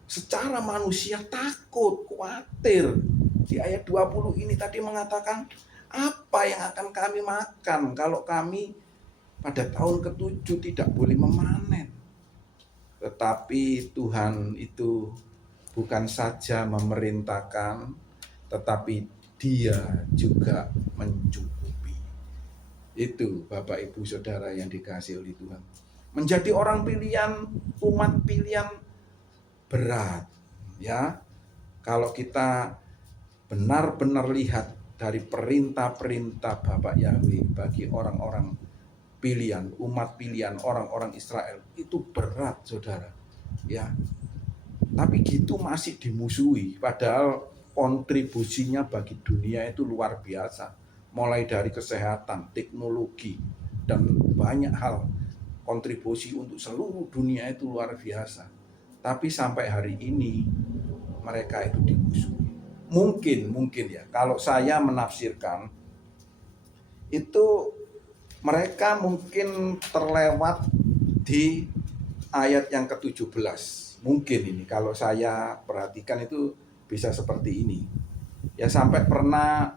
secara manusia takut, khawatir. Di ayat 20 ini tadi mengatakan, apa yang akan kami makan kalau kami pada tahun ketujuh tidak boleh memanen. Tetapi Tuhan itu bukan saja memerintahkan, tetapi Dia juga mencukupi. Itu Bapak Ibu Saudara yang dikasihi oleh Tuhan. Menjadi orang pilihan, umat pilihan berat. Ya, kalau kita benar-benar lihat dari perintah-perintah Bapak Yahweh bagi orang-orang pilihan, umat pilihan, orang-orang Israel, itu berat, saudara. Ya, tapi gitu masih dimusuhi. Padahal kontribusinya bagi dunia itu luar biasa. Mulai dari kesehatan, teknologi, dan banyak hal. Kontribusi untuk seluruh dunia itu luar biasa. Tapi sampai hari ini mereka itu dimusuhi. Mungkin ya, kalau saya menafsirkan itu mereka mungkin terlewat di ayat yang ke-17. Mungkin ini kalau saya perhatikan itu bisa seperti ini. Ya sampai pernah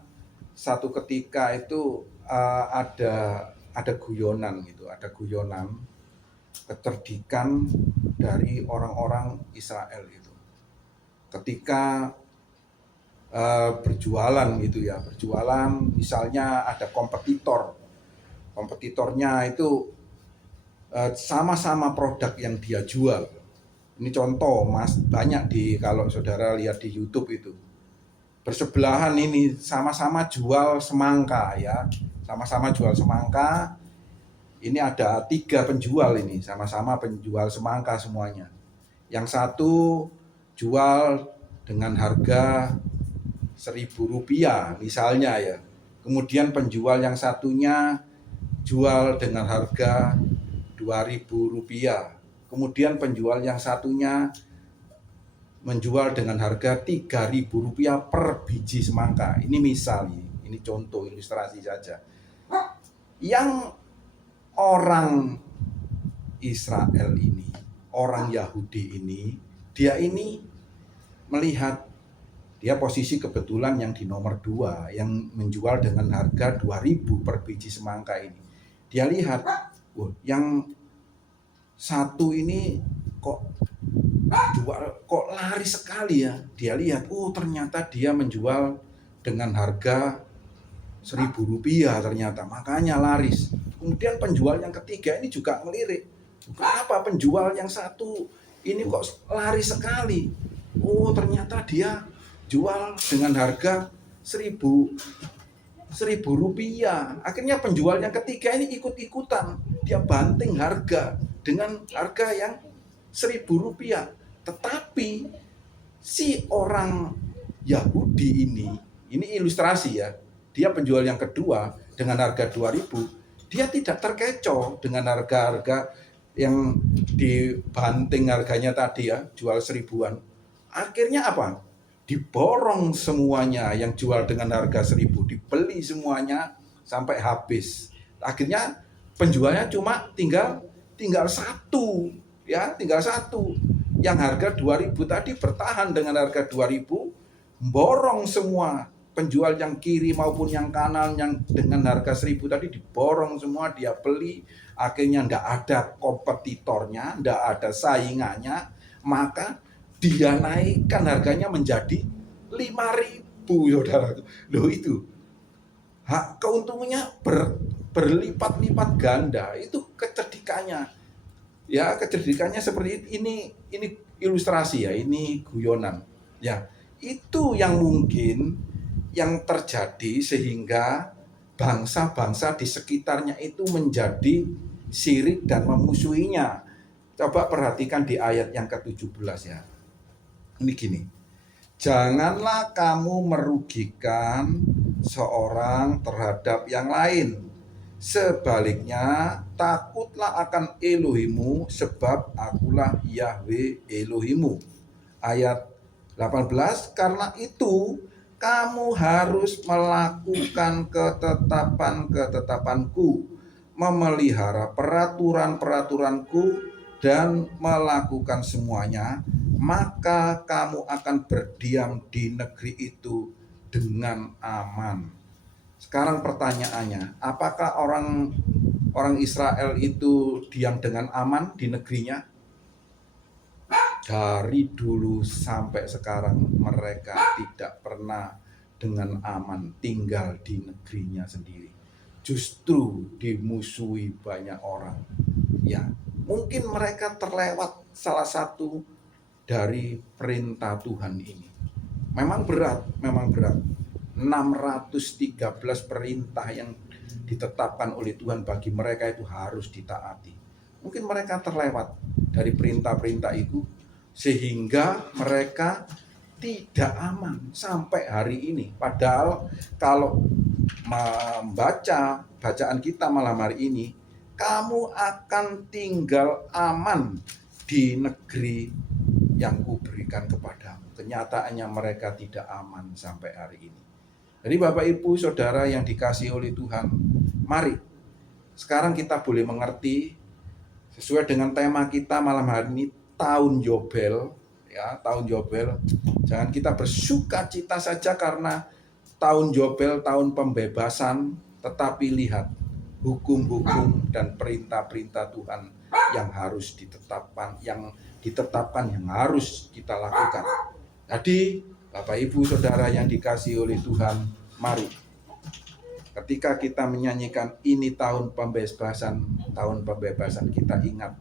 satu ketika itu ada guyonan gitu, ada guyonan kecerdikan dari orang-orang Israel itu. Ketika berjualan gitu ya, berjualan misalnya ada kompetitornya itu sama-sama produk yang dia jual. Ini contoh Mas, banyak kalau saudara lihat di YouTube itu. Bersebelahan ini sama-sama jual semangka ya. Sama-sama jual semangka. Ini ada 3 penjual ini, sama-sama penjual semangka semuanya. Yang satu jual dengan harga Rp1.000 misalnya ya. Kemudian penjual yang satunya jual dengan harga Rp2.000. Kemudian penjual yang satunya menjual dengan harga Rp3.000 per biji semangka. Ini misal, ini contoh ilustrasi saja. Yang orang Israel ini, orang Yahudi ini, dia ini melihat, dia posisi kebetulan yang di nomor 2, yang menjual dengan harga Rp2.000 per biji semangka ini. Dia lihat, yang satu ini kok laris sekali ya. Dia lihat, ternyata dia menjual dengan harga Rp1.000 ternyata, makanya laris. Kemudian penjual yang ketiga ini juga melirik, kenapa penjual yang satu ini kok laris sekali? Ternyata dia jual dengan harga Rp1.000. Akhirnya penjual yang ketiga ini ikut-ikutan, dia banting harga dengan harga yang Rp1.000. Tetapi si orang Yahudi ini ilustrasi ya, dia penjual yang kedua dengan harga Rp2.000, dia tidak terkecoh dengan harga-harga yang dibanting harganya tadi ya, jual Rp1.000-an. Akhirnya apa? Diborong semuanya yang jual dengan harga Rp1.000, dibeli semuanya sampai habis. Akhirnya penjualnya cuma tinggal satu ya, tinggal satu. Yang harga Rp2.000 tadi bertahan dengan harga Rp2.000, borong semua penjual yang kiri maupun yang kanan yang dengan harga 1.000 tadi diborong semua, dia beli, akhirnya nggak ada kompetitornya, nggak ada saingannya, maka dia naikkan harganya menjadi 5.000, saudara. Loh itu hak keuntungannya berlipat-lipat ganda. Itu kecerdikannya. Ya, kecerdikannya seperti ini ilustrasi ya, ini guyonan. Ya, itu yang mungkin yang terjadi sehingga bangsa-bangsa di sekitarnya itu menjadi sirik dan memusuhinya. Coba perhatikan di ayat yang ke-17 ya. Ini gini. Janganlah kamu merugikan seorang terhadap yang lain. Sebaliknya, takutlah akan Elohimu, sebab akulah Yahweh Elohimu. Ayat 18, karena itu kamu harus melakukan ketetapan-ketetapanku, memelihara peraturan-peraturanku, dan melakukan semuanya, maka kamu akan berdiam di negeri itu dengan aman. Sekarang pertanyaannya, apakah orang Israel itu diam dengan aman di negerinya? Dari dulu sampai sekarang mereka tidak pernah dengan aman tinggal di negerinya sendiri. Justru dimusuhi banyak orang. Ya, mungkin mereka terlewat salah satu dari perintah Tuhan ini. Memang berat. 613 perintah yang ditetapkan oleh Tuhan bagi mereka itu harus ditaati. Mungkin mereka terlewat dari perintah-perintah itu, sehingga mereka tidak aman sampai hari ini. Padahal kalau membaca bacaan kita malam hari ini, kamu akan tinggal aman di negeri yang kuberikan kepadamu. Kenyataannya mereka tidak aman sampai hari ini. Jadi Bapak Ibu Saudara yang dikasihi oleh Tuhan, mari sekarang kita boleh mengerti sesuai dengan tema kita malam hari ini, tahun Yobel, ya, tahun Yobel. Jangan kita bersuka cita saja karena tahun Yobel, tahun pembebasan, tetapi lihat hukum-hukum dan perintah-perintah Tuhan yang harus ditetapkan, yang harus kita lakukan. Jadi, Bapak Ibu Saudara yang dikasihi oleh Tuhan, mari ketika kita menyanyikan ini tahun pembebasan, kita ingat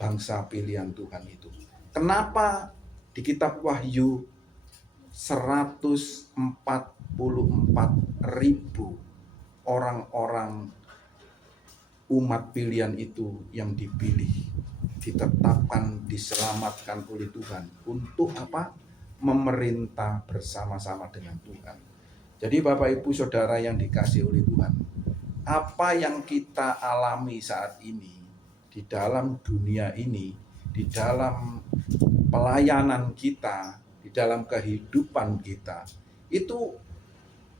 bangsa pilihan Tuhan itu. Kenapa di kitab Wahyu 144.000 orang-orang umat pilihan itu yang dipilih, ditetapkan, diselamatkan oleh Tuhan untuk apa? Memerintah bersama-sama dengan Tuhan. Jadi Bapak Ibu Saudara yang dikasihi oleh Tuhan, apa yang kita alami saat ini di dalam dunia ini, di dalam pelayanan kita, di dalam kehidupan kita, itu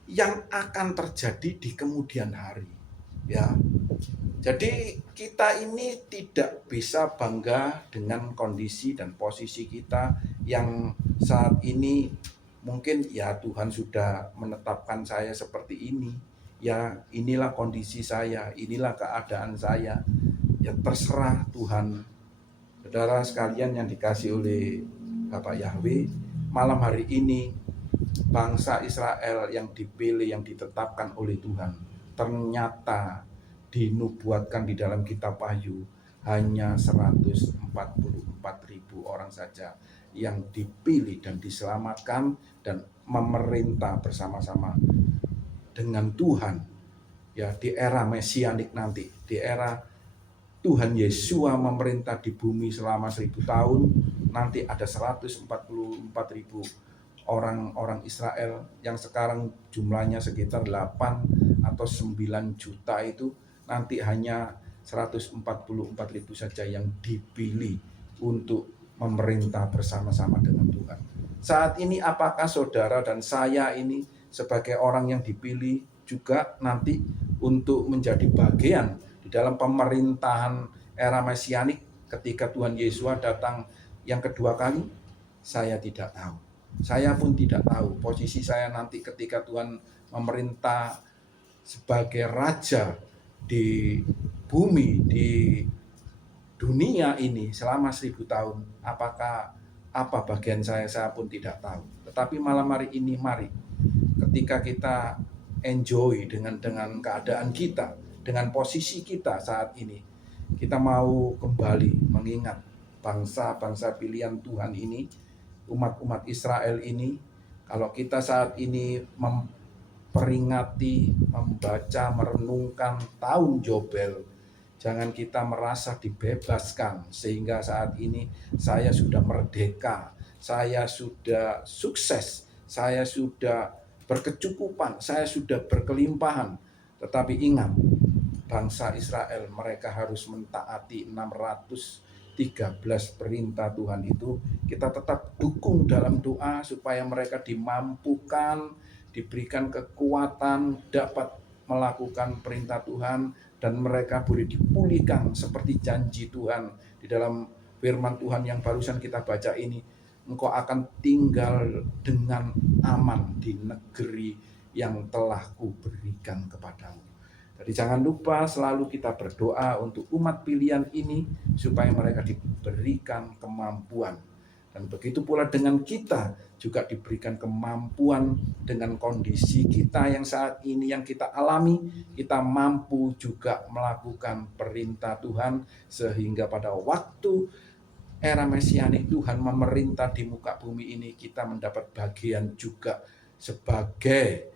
yang akan terjadi di kemudian hari, ya. Jadi kita ini tidak bisa bangga dengan kondisi dan posisi kita yang saat ini mungkin ya Tuhan sudah menetapkan saya seperti ini, ya inilah kondisi saya, inilah keadaan saya. Ya terserah Tuhan. Saudara sekalian yang dikasihi oleh Bapak Yahweh, malam hari ini bangsa Israel yang dipilih, yang ditetapkan oleh Tuhan, ternyata dinubuatkan di dalam kitab Wahyu hanya 144.000 orang saja yang dipilih dan diselamatkan dan memerintah bersama-sama dengan Tuhan, ya di era mesianik nanti, di era Tuhan Yesus memerintah di bumi selama 1000 tahun, nanti ada 144.000 orang Israel yang sekarang jumlahnya sekitar 8 atau 9 juta itu, nanti hanya 144.000 saja yang dipilih untuk memerintah bersama-sama dengan Tuhan. Saat ini apakah saudara dan saya ini sebagai orang yang dipilih juga nanti untuk menjadi bagian di dalam pemerintahan era mesianik ketika Tuhan Yesus datang yang kedua kali? Saya tidak tahu. Saya pun tidak tahu posisi saya nanti ketika Tuhan memerintah sebagai raja di bumi, di dunia ini selama 1000 tahun. Apakah apa bagian saya pun tidak tahu. Tetapi malam hari ini mari ketika kita enjoy dengan keadaan kita, dengan posisi kita saat ini, kita mau kembali mengingat bangsa-bangsa pilihan Tuhan ini, umat-umat Israel ini. Kalau kita saat ini memperingati, membaca, merenungkan tahun Yobel, jangan kita merasa dibebaskan sehingga saat ini saya sudah merdeka, saya sudah sukses, saya sudah berkecukupan, saya sudah berkelimpahan. Tetapi ingat, bangsa Israel mereka harus mentaati 613 perintah Tuhan itu. Kita tetap dukung dalam doa supaya mereka dimampukan, diberikan kekuatan, dapat melakukan perintah Tuhan, dan mereka boleh dipulihkan seperti janji Tuhan di dalam firman Tuhan yang barusan kita baca ini. Engkau akan tinggal dengan aman di negeri yang telah kuberikan kepadamu. Jadi jangan lupa selalu kita berdoa untuk umat pilihan ini supaya mereka diberikan kemampuan. Dan begitu pula dengan kita juga diberikan kemampuan dengan kondisi kita yang saat ini yang kita alami, kita mampu juga melakukan perintah Tuhan sehingga pada waktu era mesianik Tuhan memerintah di muka bumi ini, kita mendapat bagian juga sebagai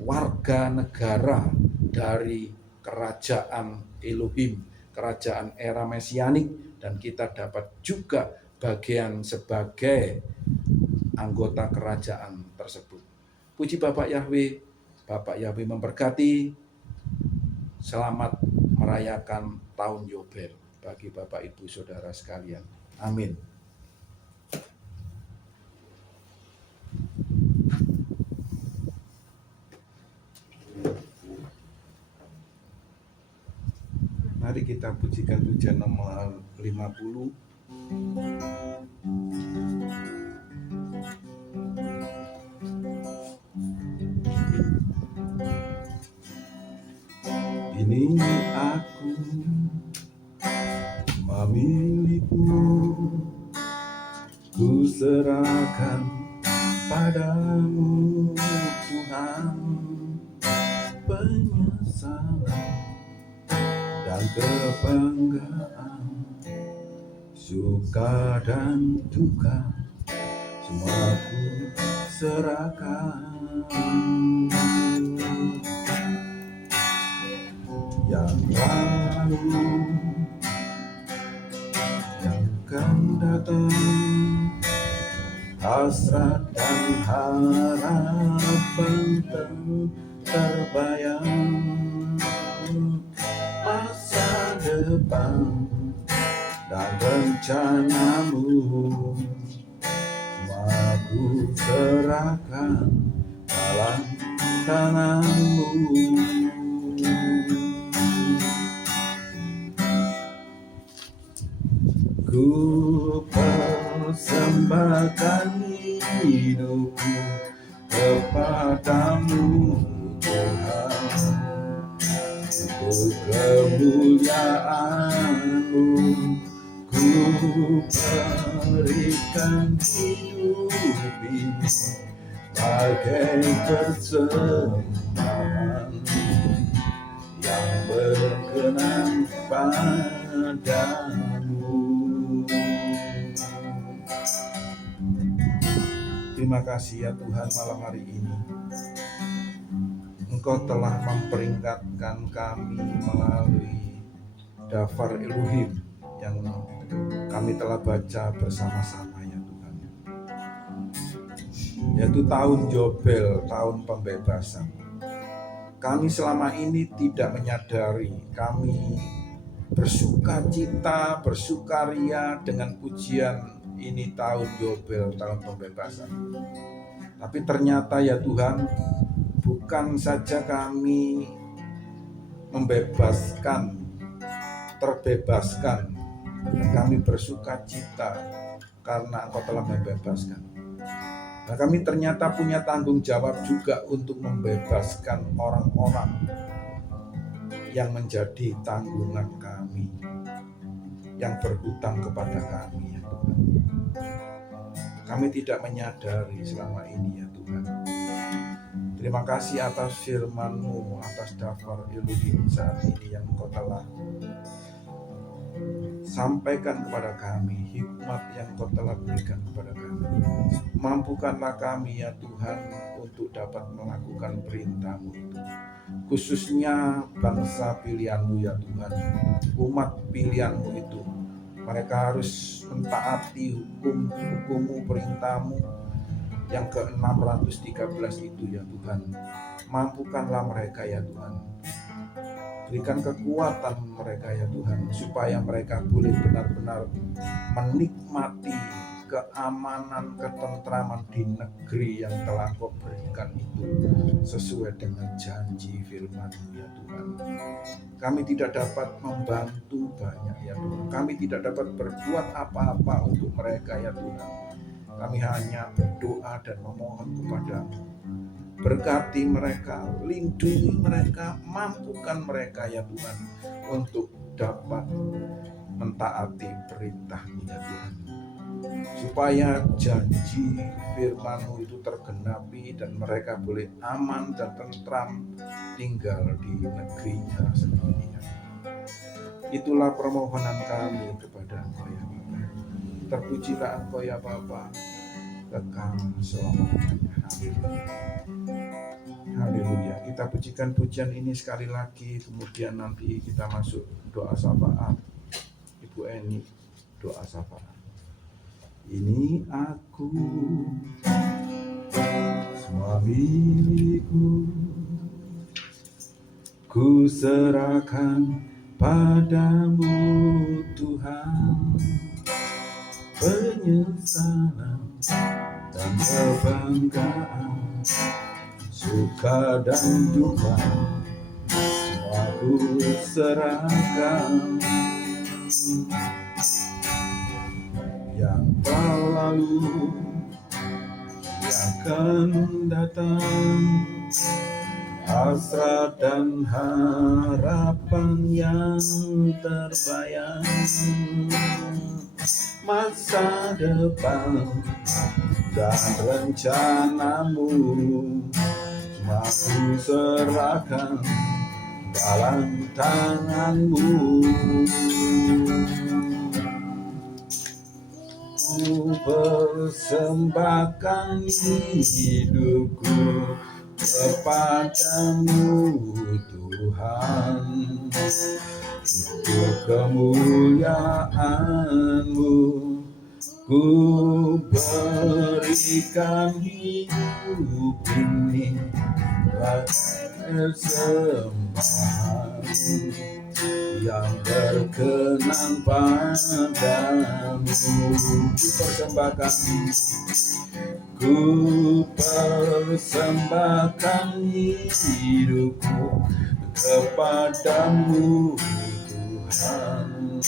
warga negara dari kerajaan Elohim, kerajaan era mesianik, dan kita dapat juga bagian sebagai anggota kerajaan tersebut. Puji Bapak Yahweh, Bapak Yahweh memberkati. Selamat merayakan tahun Yobel bagi Bapak Ibu Saudara sekalian. Amin. Mari kita pujikan pujian nomor 50. Ini aku memilihmu, ku serahkan padamu Tuhan, penyesalan dan kebanggaan, suka dan duka, semua ku serahkan. Yang lalu, yang akan datang, hasrat dan harapan terbayang, masa depan dan rencanamu, semua ku serahkan dalam tanganmu. Ku persembahkan hidupku kepadamu Tuhan, untuk kemuliaan-Mu ku berikan hidup ini bagai persembahan yang berkenan padamu. Terima kasih ya Tuhan, malam hari ini Engkau telah memperingatkan kami melalui Daftar Elohim yang kami telah baca bersama-sama ya Tuhan, yaitu tahun Yobel, tahun pembebasan. Kami selama ini tidak menyadari, kami bersukacita, bersukaria dengan pujian ini tahun Yobel, tahun pembebasan. Tapi ternyata ya Tuhan, bukan saja kami terbebaskan, kami bersukacita karena Engkau telah membebaskan. Nah, kami ternyata punya tanggung jawab juga untuk membebaskan orang-orang yang menjadi tanggungan kami, yang berhutang kepada kami ya Tuhan. Kami tidak menyadari selama ini ya Tuhan. Terima kasih atas firman-Mu, atas daftar Elohim saat ini yang Engkau telah sampaikan kepada kami, hikmat yang Engkau telah berikan kepada kami. Mampukanlah kami ya Tuhan untuk dapat melakukan perintah-Mu itu, khususnya bangsa pilihan-Mu ya Tuhan, umat pilihan-Mu itu. Mereka harus mentaati hukum-Mu, perintah-Mu yang ke-613 itu ya Tuhan. Mampukanlah mereka ya Tuhan. Berikan kekuatan mereka ya Tuhan, supaya mereka boleh benar-benar menikmati keamanan, ketentraman di negeri yang telah Kau berikan itu, sesuai dengan janji firman-Mu ya Tuhan. Kami tidak dapat membantu banyak ya Tuhan. Kami tidak dapat berbuat apa-apa untuk mereka ya Tuhan. Kami hanya berdoa dan memohon kepada-Mu. Berkati mereka, lindungi mereka, mampukan mereka ya Tuhan untuk dapat mentaati perintah-Mu ya Tuhan, supaya janji firman-Mu itu tergenapi dan mereka boleh aman dan tentram tinggal di negerinya sendiri. Itulah permohonan kami kepada Engkau ya Bapa. Terpujilah Engkau ya Bapa, kekal selamanya. Haleluya. Kita pujikan pujian ini sekali lagi, kemudian nanti kita masuk doa syafaat. Ibu Eni, doa syafaat. Ini aku, semua milikku, ku serahkan padamu Tuhan. Penyesalan dan kebanggaan, suka dan duka, semua ku serahkan. Yang telah lalu, yang akan datang, hasrat dan harapan yang terbayang, masa depan dan rencana-Mu, semua ku serahkan dalam tangan-Mu. Ku persembahkan hidupku kepadamu Tuhan, untuk kemuliaan-Mu. Ku berikan hidup ini sebagai persembahan yang berkenan padamu. Ku persembahkan hidupku kepadamu Tuhan,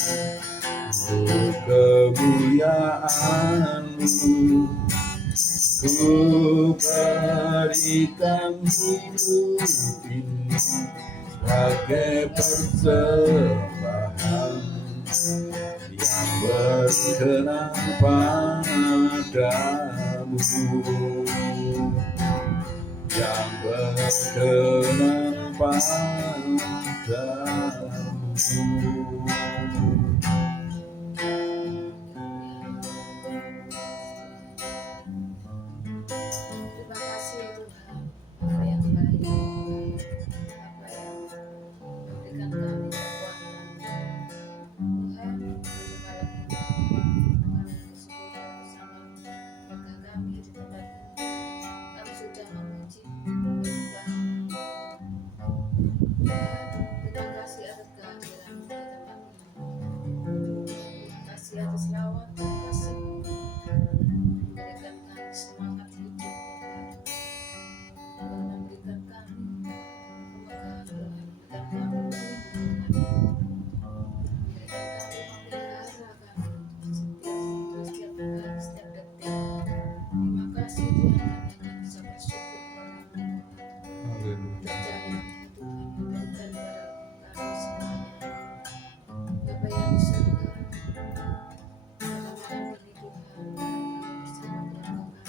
untuk kemuliaan-Mu. Ku berikan hidup ini sebagai persembahan yang berkenan padamu, yang berkenan padamu. Terima kasih Tuhan, apa yang baik, apa yang memberikan kami kekuatan. Tuhan, pada malam ini kami bersekutu bersama keluarga kami di tempat ini. Kami sudah memuji, menyembah. Tuhan, terima kasih atas kehadiran-Mu di kasih Tuhan kami hanya bisa bersyukur padamu. Haleluya. Percaya Tuhan memberikan pada kami semuanya. Bapa yang di surga, pada malam ini Tuhan, kami bersama keluarga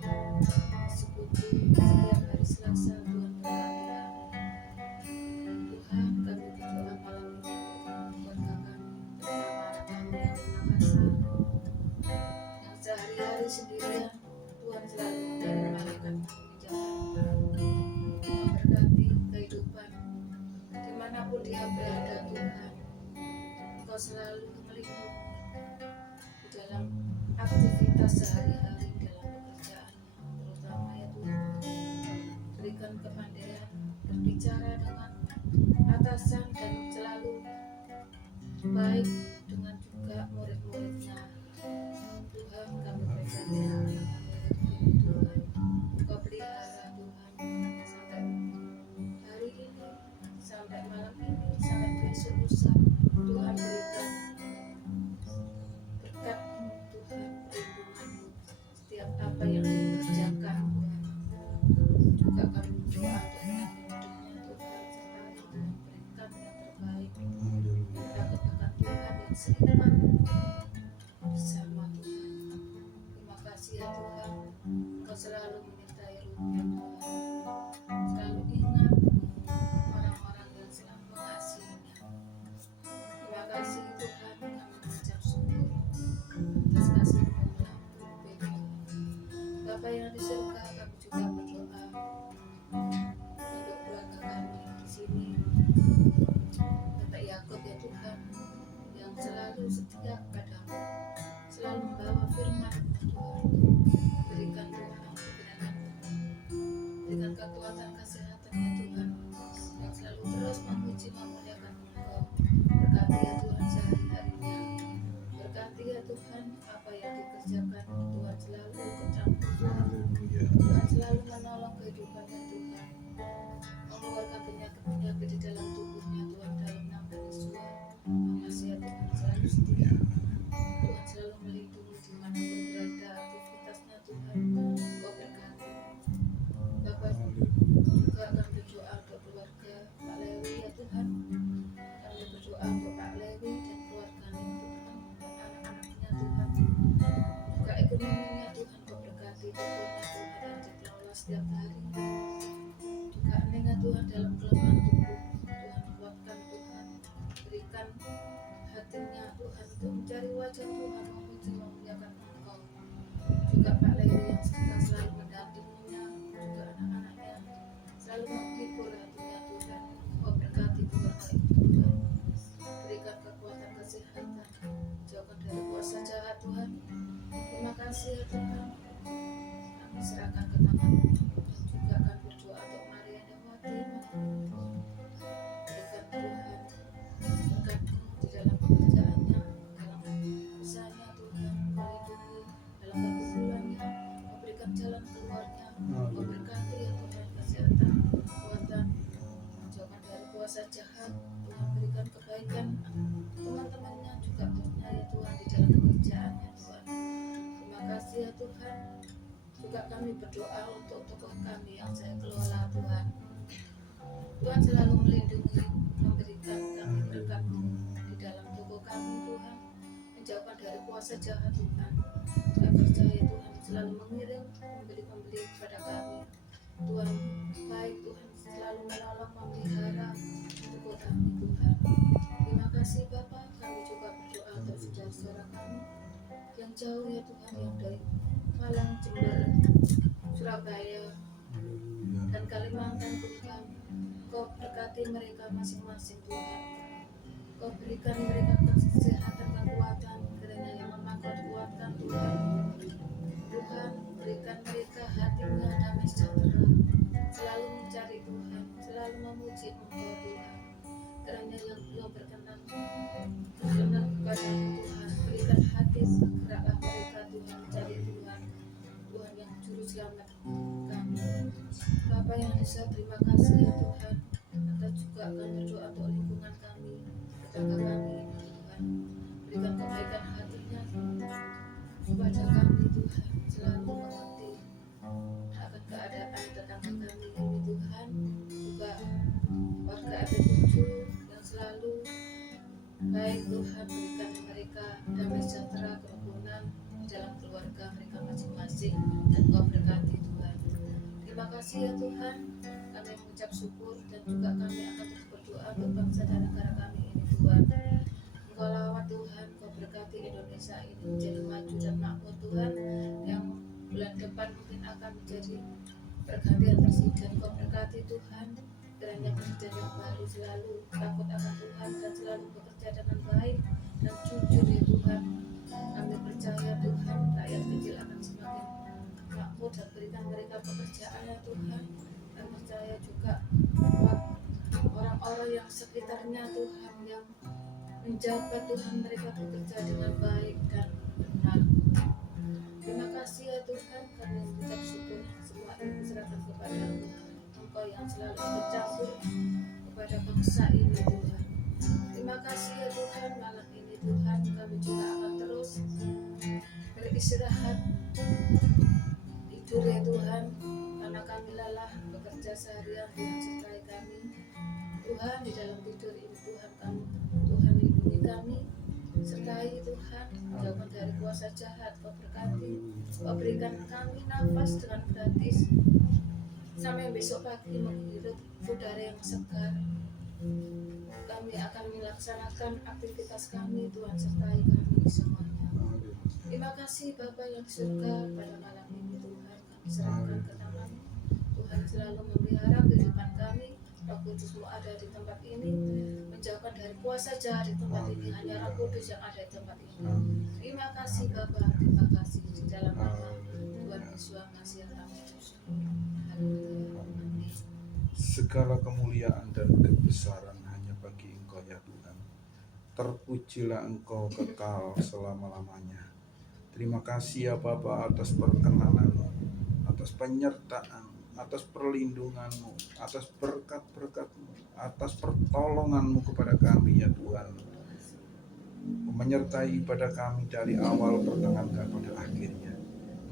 kami sekutu setiap hari Selasa Tuhan berlari-lari. Tuhan, kami berdoa malam ini untuk keluarga kami, terutama anak kami yang di Makassar, yang sehari-hari sendirian. Tuhan selalu mengirim malaikat di jalan, memberkati kehidupan dimanapun dia berada. Tuhan, Engkau selalu melindungi di dalam aktivitas sehari-hari, dalam pekerjaannya, terutama ya Tuhan, berikan kepandaian berbicara dengan atasan dan selalu baik dengan juga murid-muridnya. Tuhan, kami percaya Tuhan, Engkau pelihara Tuhan sampai hari ini, sampai malam ini, sampai besok lusa. Tuhan berikan berkat-Mu, Tuhan perlindungan-Mu setiap apa yang dikerjakan Tuhan. Juga kami berdoa untuk hidupnya Tuhan, sertai Tuhan berikan yang terbaik. Kita katakan Tuhan yang seiman bersama Tuhan. Terima kasih ya Tuhan, Engkau selalu menyertai Ruth ya Tuhan, selalu ingat orang-orang yang sedang mengasihinya. Terima kasih Tuhan, kami mengucap syukur atas kasih-Mu melalui Tuhan. Bapa yang di surga, kami juga berdoa untuk keluarga kami di sini. Bapak Yakub ya Tuhan, yang selalu setia kepadamu, selalu membawa firman Tuhan. Berikan Tuhan kebenaran, berikan kekuatan kesehatan ya Tuhan, yang selalu terus memuji memuliakan Engkau. Berkati ya Tuhan sehari-harinya, berkati ya Tuhan apa yang dikerjakan. Tuhan selalu ikut campur Tuhan. Tuhan selalu menolong kehidupannya Tuhan, mengeluarkan penyakit-penyakit di dalam tubuhnya Tuhan, dalam nama Yesus. Makasih ya Tuhan, selalu setia. Tuhan selalu melindungi dimanapun berada aktivitasnya Tuhan. Kau berkati Bapak, juga kami berdoa untuk keluarga Pak Lewi ya Tuhan. Kami berdoa untuk Pak Lewi dan keluarganya Tuhan, dan anak-anaknya Tuhan. Juga ekonominya Tuhan, Kau berkati tokonya Tuhan yang dikelola setiap hari. Juga Nengah Tuhan dalam kelemahan tubuh, Tuhan kuatkan Tuhan, berikan hatinya Tuhan untuk mencari wajah Tuhan, memuji memuliakan Engkau. Juga Pak Lewi yang selalu mendampinginya, juga anak-anaknya selalu menghibur hatinya Tuhan. Kau berkati keluarga itu Tuhan, berikan kekuatan kesehatan, jauhkan dari kuasa jahat Tuhan. Terima kasih ya Tuhan, kami serahkan ke tangan-Mu, dan juga akan berdoa untuk Maria Dewati. Berikan Tuhan berkat-Mu di dalam pekerjaannya, dalam usahanya Tuhan, melindungi dalam pergumulannya, memberikan jalan keluarnya. Kau berkati ya Tuhan kesehatan, kekuatan, jauhkan dari kuasa jahat. Tuhan berikan kebaikan teman-temannya, juga bosnya ya Tuhan di dalam pekerjaannya Tuhan. Terima kasih ya Tuhan. Juga kami berdoa untuk tokoh kami yang saya kelola Tuhan. Tuhan selalu melindungi, memberikan kami berkat-Mu di dalam toko kami Tuhan, menjauhkan dari kuasa jahat Tuhan. Saya percaya Tuhan selalu mengirim pembeli-pembeli kepada kami. Tuhan baik, Tuhan selalu menolong, memelihara toko kami Tuhan. Terima kasih Bapak. Kami juga berdoa untuk saudara-saudara kami yang jauh ya Tuhan, yang dari Malang, Jember, Surabaya, dan Kalimantan Tuhan. Kau berkati mereka masing-masing Tuhan. Kau berikan mereka kesehatan, kekuatan, kiranya yang lemah Kau kuatkan Tuhan. Tuhan berikan mereka hatinya damai sejahtera, selalu mencari Tuhan, selalu memuji Engkau Tuhan. Kiranya yang belum berkenan kepada Tuhan, berikan hati geraklah mereka Tuhan mencari Tuhan, Tuhan yang juru selamat kami. Bapa yang bisa, terima kasih ya Tuhan. Kita juga akan berdoa untuk lingkungan kami, tetangga kami Tuhan. Berikan kebaikan hatinya supaya kami Tuhan selalu mengerti baik Tuhan, berikan mereka damai sejahtera, kerukunan di dalam keluarga mereka masing-masing, dan Kau berkati Tuhan. Terima kasih ya Tuhan, kami mengucap syukur dan juga kami akan terus berdoa untuk bangsa dan negara kami ini Tuhan. Engkau lawat Tuhan, Kau berkati Indonesia ini menjadi maju dan makmur Tuhan, yang bulan depan mungkin akan menjadi pergantian presiden. Kau berkati Tuhan, kiranya presiden yang baru selalu takut akan Tuhan dan selalu bekerja dengan baik dan jujur ya Tuhan. Kami percaya Tuhan, rakyat kecil akan semakin makmur dan berikan mereka pekerjaan ya Tuhan. Dan percaya juga orang-orang yang sekitarnya Tuhan, yang menjabat Tuhan, mereka bekerja dengan baik dan benar. Terima kasih ya Tuhan, kami mengucap syukur, semua ini diserahkan kepada-Mu, Engkau yang selalu bercampur kepada bangsa ini Tuhan. Terima kasih ya Tuhan, malam ini Tuhan kami juga akan terus beristirahat, tidur ya Tuhan, karena kami lelah bekerja seharian. Tuhan sertai kami Tuhan di dalam tidur ini Tuhan, Tuhan lindungi kami, sertai Tuhan, jauhkan dari kuasa jahat. Kau berkati, Kau berikan kami nafas dengan gratis sampai besok pagi menghirup udara yang segar. Kami akan melaksanakan aktivitas kami, Tuhan sertai kami semuanya. Terima kasih Bapa yang di surga, pada malam ini Tuhan kami serahkan ke tangan-Mu. Tuhan selalu memelihara kehidupan kami. Roh Kudus-Mu ada di tempat ini, menjauhkan dari kuasa jahat di tempat ini. Hanya Roh Kudus yang ada di tempat ini. Terima kasih Bapa, terima kasih di dalam nama Tuhan Yesus Masihi kami bersyukur. Haleluya. Amin. Segala kemuliaan dan kebesaran hanya bagi Engkau ya Tuhan. Terpujilah Engkau kekal selama-lamanya. Terima kasih ya Bapa atas perkenanan-Mu, atas penyertaan, atas perlindungan-Mu, atas berkat-berkat-Mu, atas pertolongan-Mu kepada kami ya Tuhan. Menyertai ibadah kami dari awal, pertengahan, dan pada akhirnya.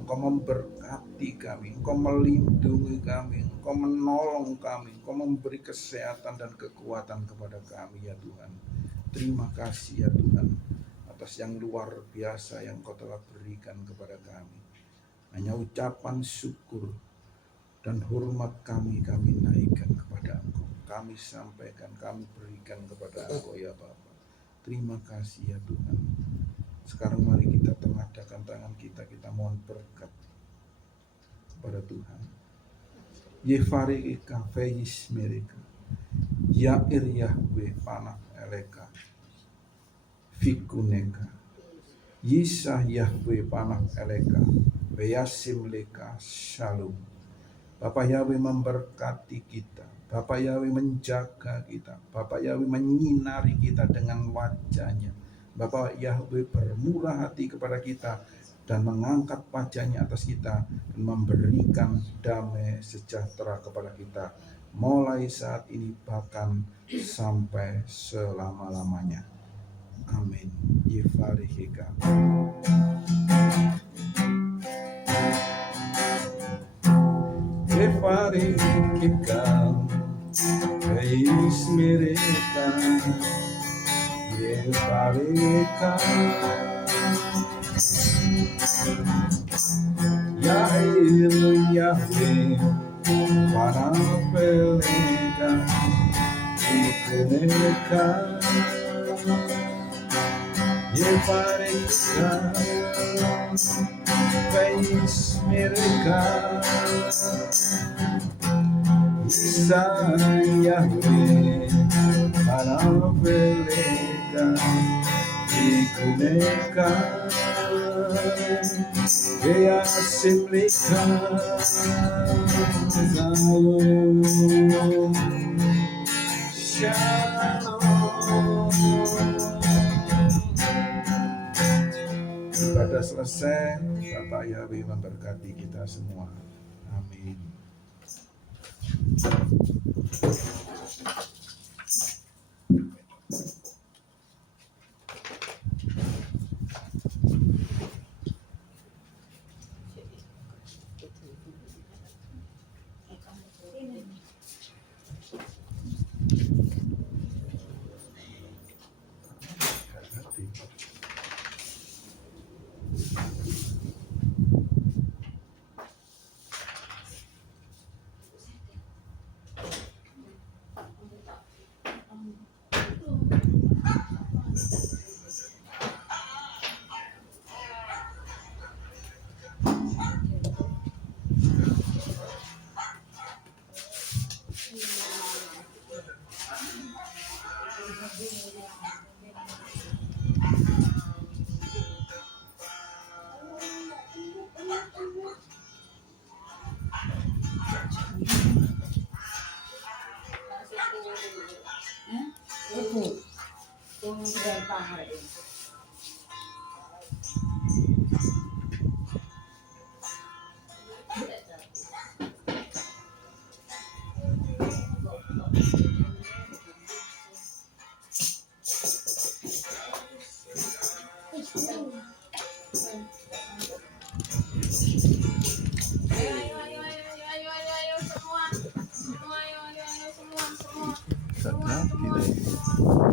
Engkau memberkati kami, Engkau melindungi kami, Engkau menolong kami, Engkau memberi kesehatan dan kekuatan kepada kami ya Tuhan. Terima kasih ya Tuhan atas yang luar biasa yang Kau telah berikan kepada kami. Hanya ucapan syukur dan hormat kami naikkan kepada Engkau. Kami sampaikan, kami berikan kepada Engkau ya Bapa. Terima kasih ya Tuhan. Sekarang mari kita tengadahkan tangan kita mohon berkat kepada Tuhan. Yefari ika feis mereka, Yair Yahweh panah eleka, Fikuneka, Yisah Yahweh panah eleka, Beyasim leka shalom. Bapak Yahweh memberkati kita, Bapak Yahweh menjaga kita, Bapak Yahweh menyinari kita dengan wajah-Nya. Bapak Yahweh bermurah hati kepada kita dan mengangkat wajah-Nya atas kita dan memberikan damai sejahtera kepada kita mulai saat ini bahkan sampai selama-lamanya. Amin. Yefarihika. Yefarihika. Veis mereka. Yefarihika. Yair Yahweh para peleka ikuneka Yefarihika Veis mereka Isa Yahweh para peleka ikuneka Beyasim leka shalom shalom. Ibadah selesai, Bapak Yahweh memberkati kita semua. Amin. Ayo semua. Semua, ayo semua. Gak jadi deh.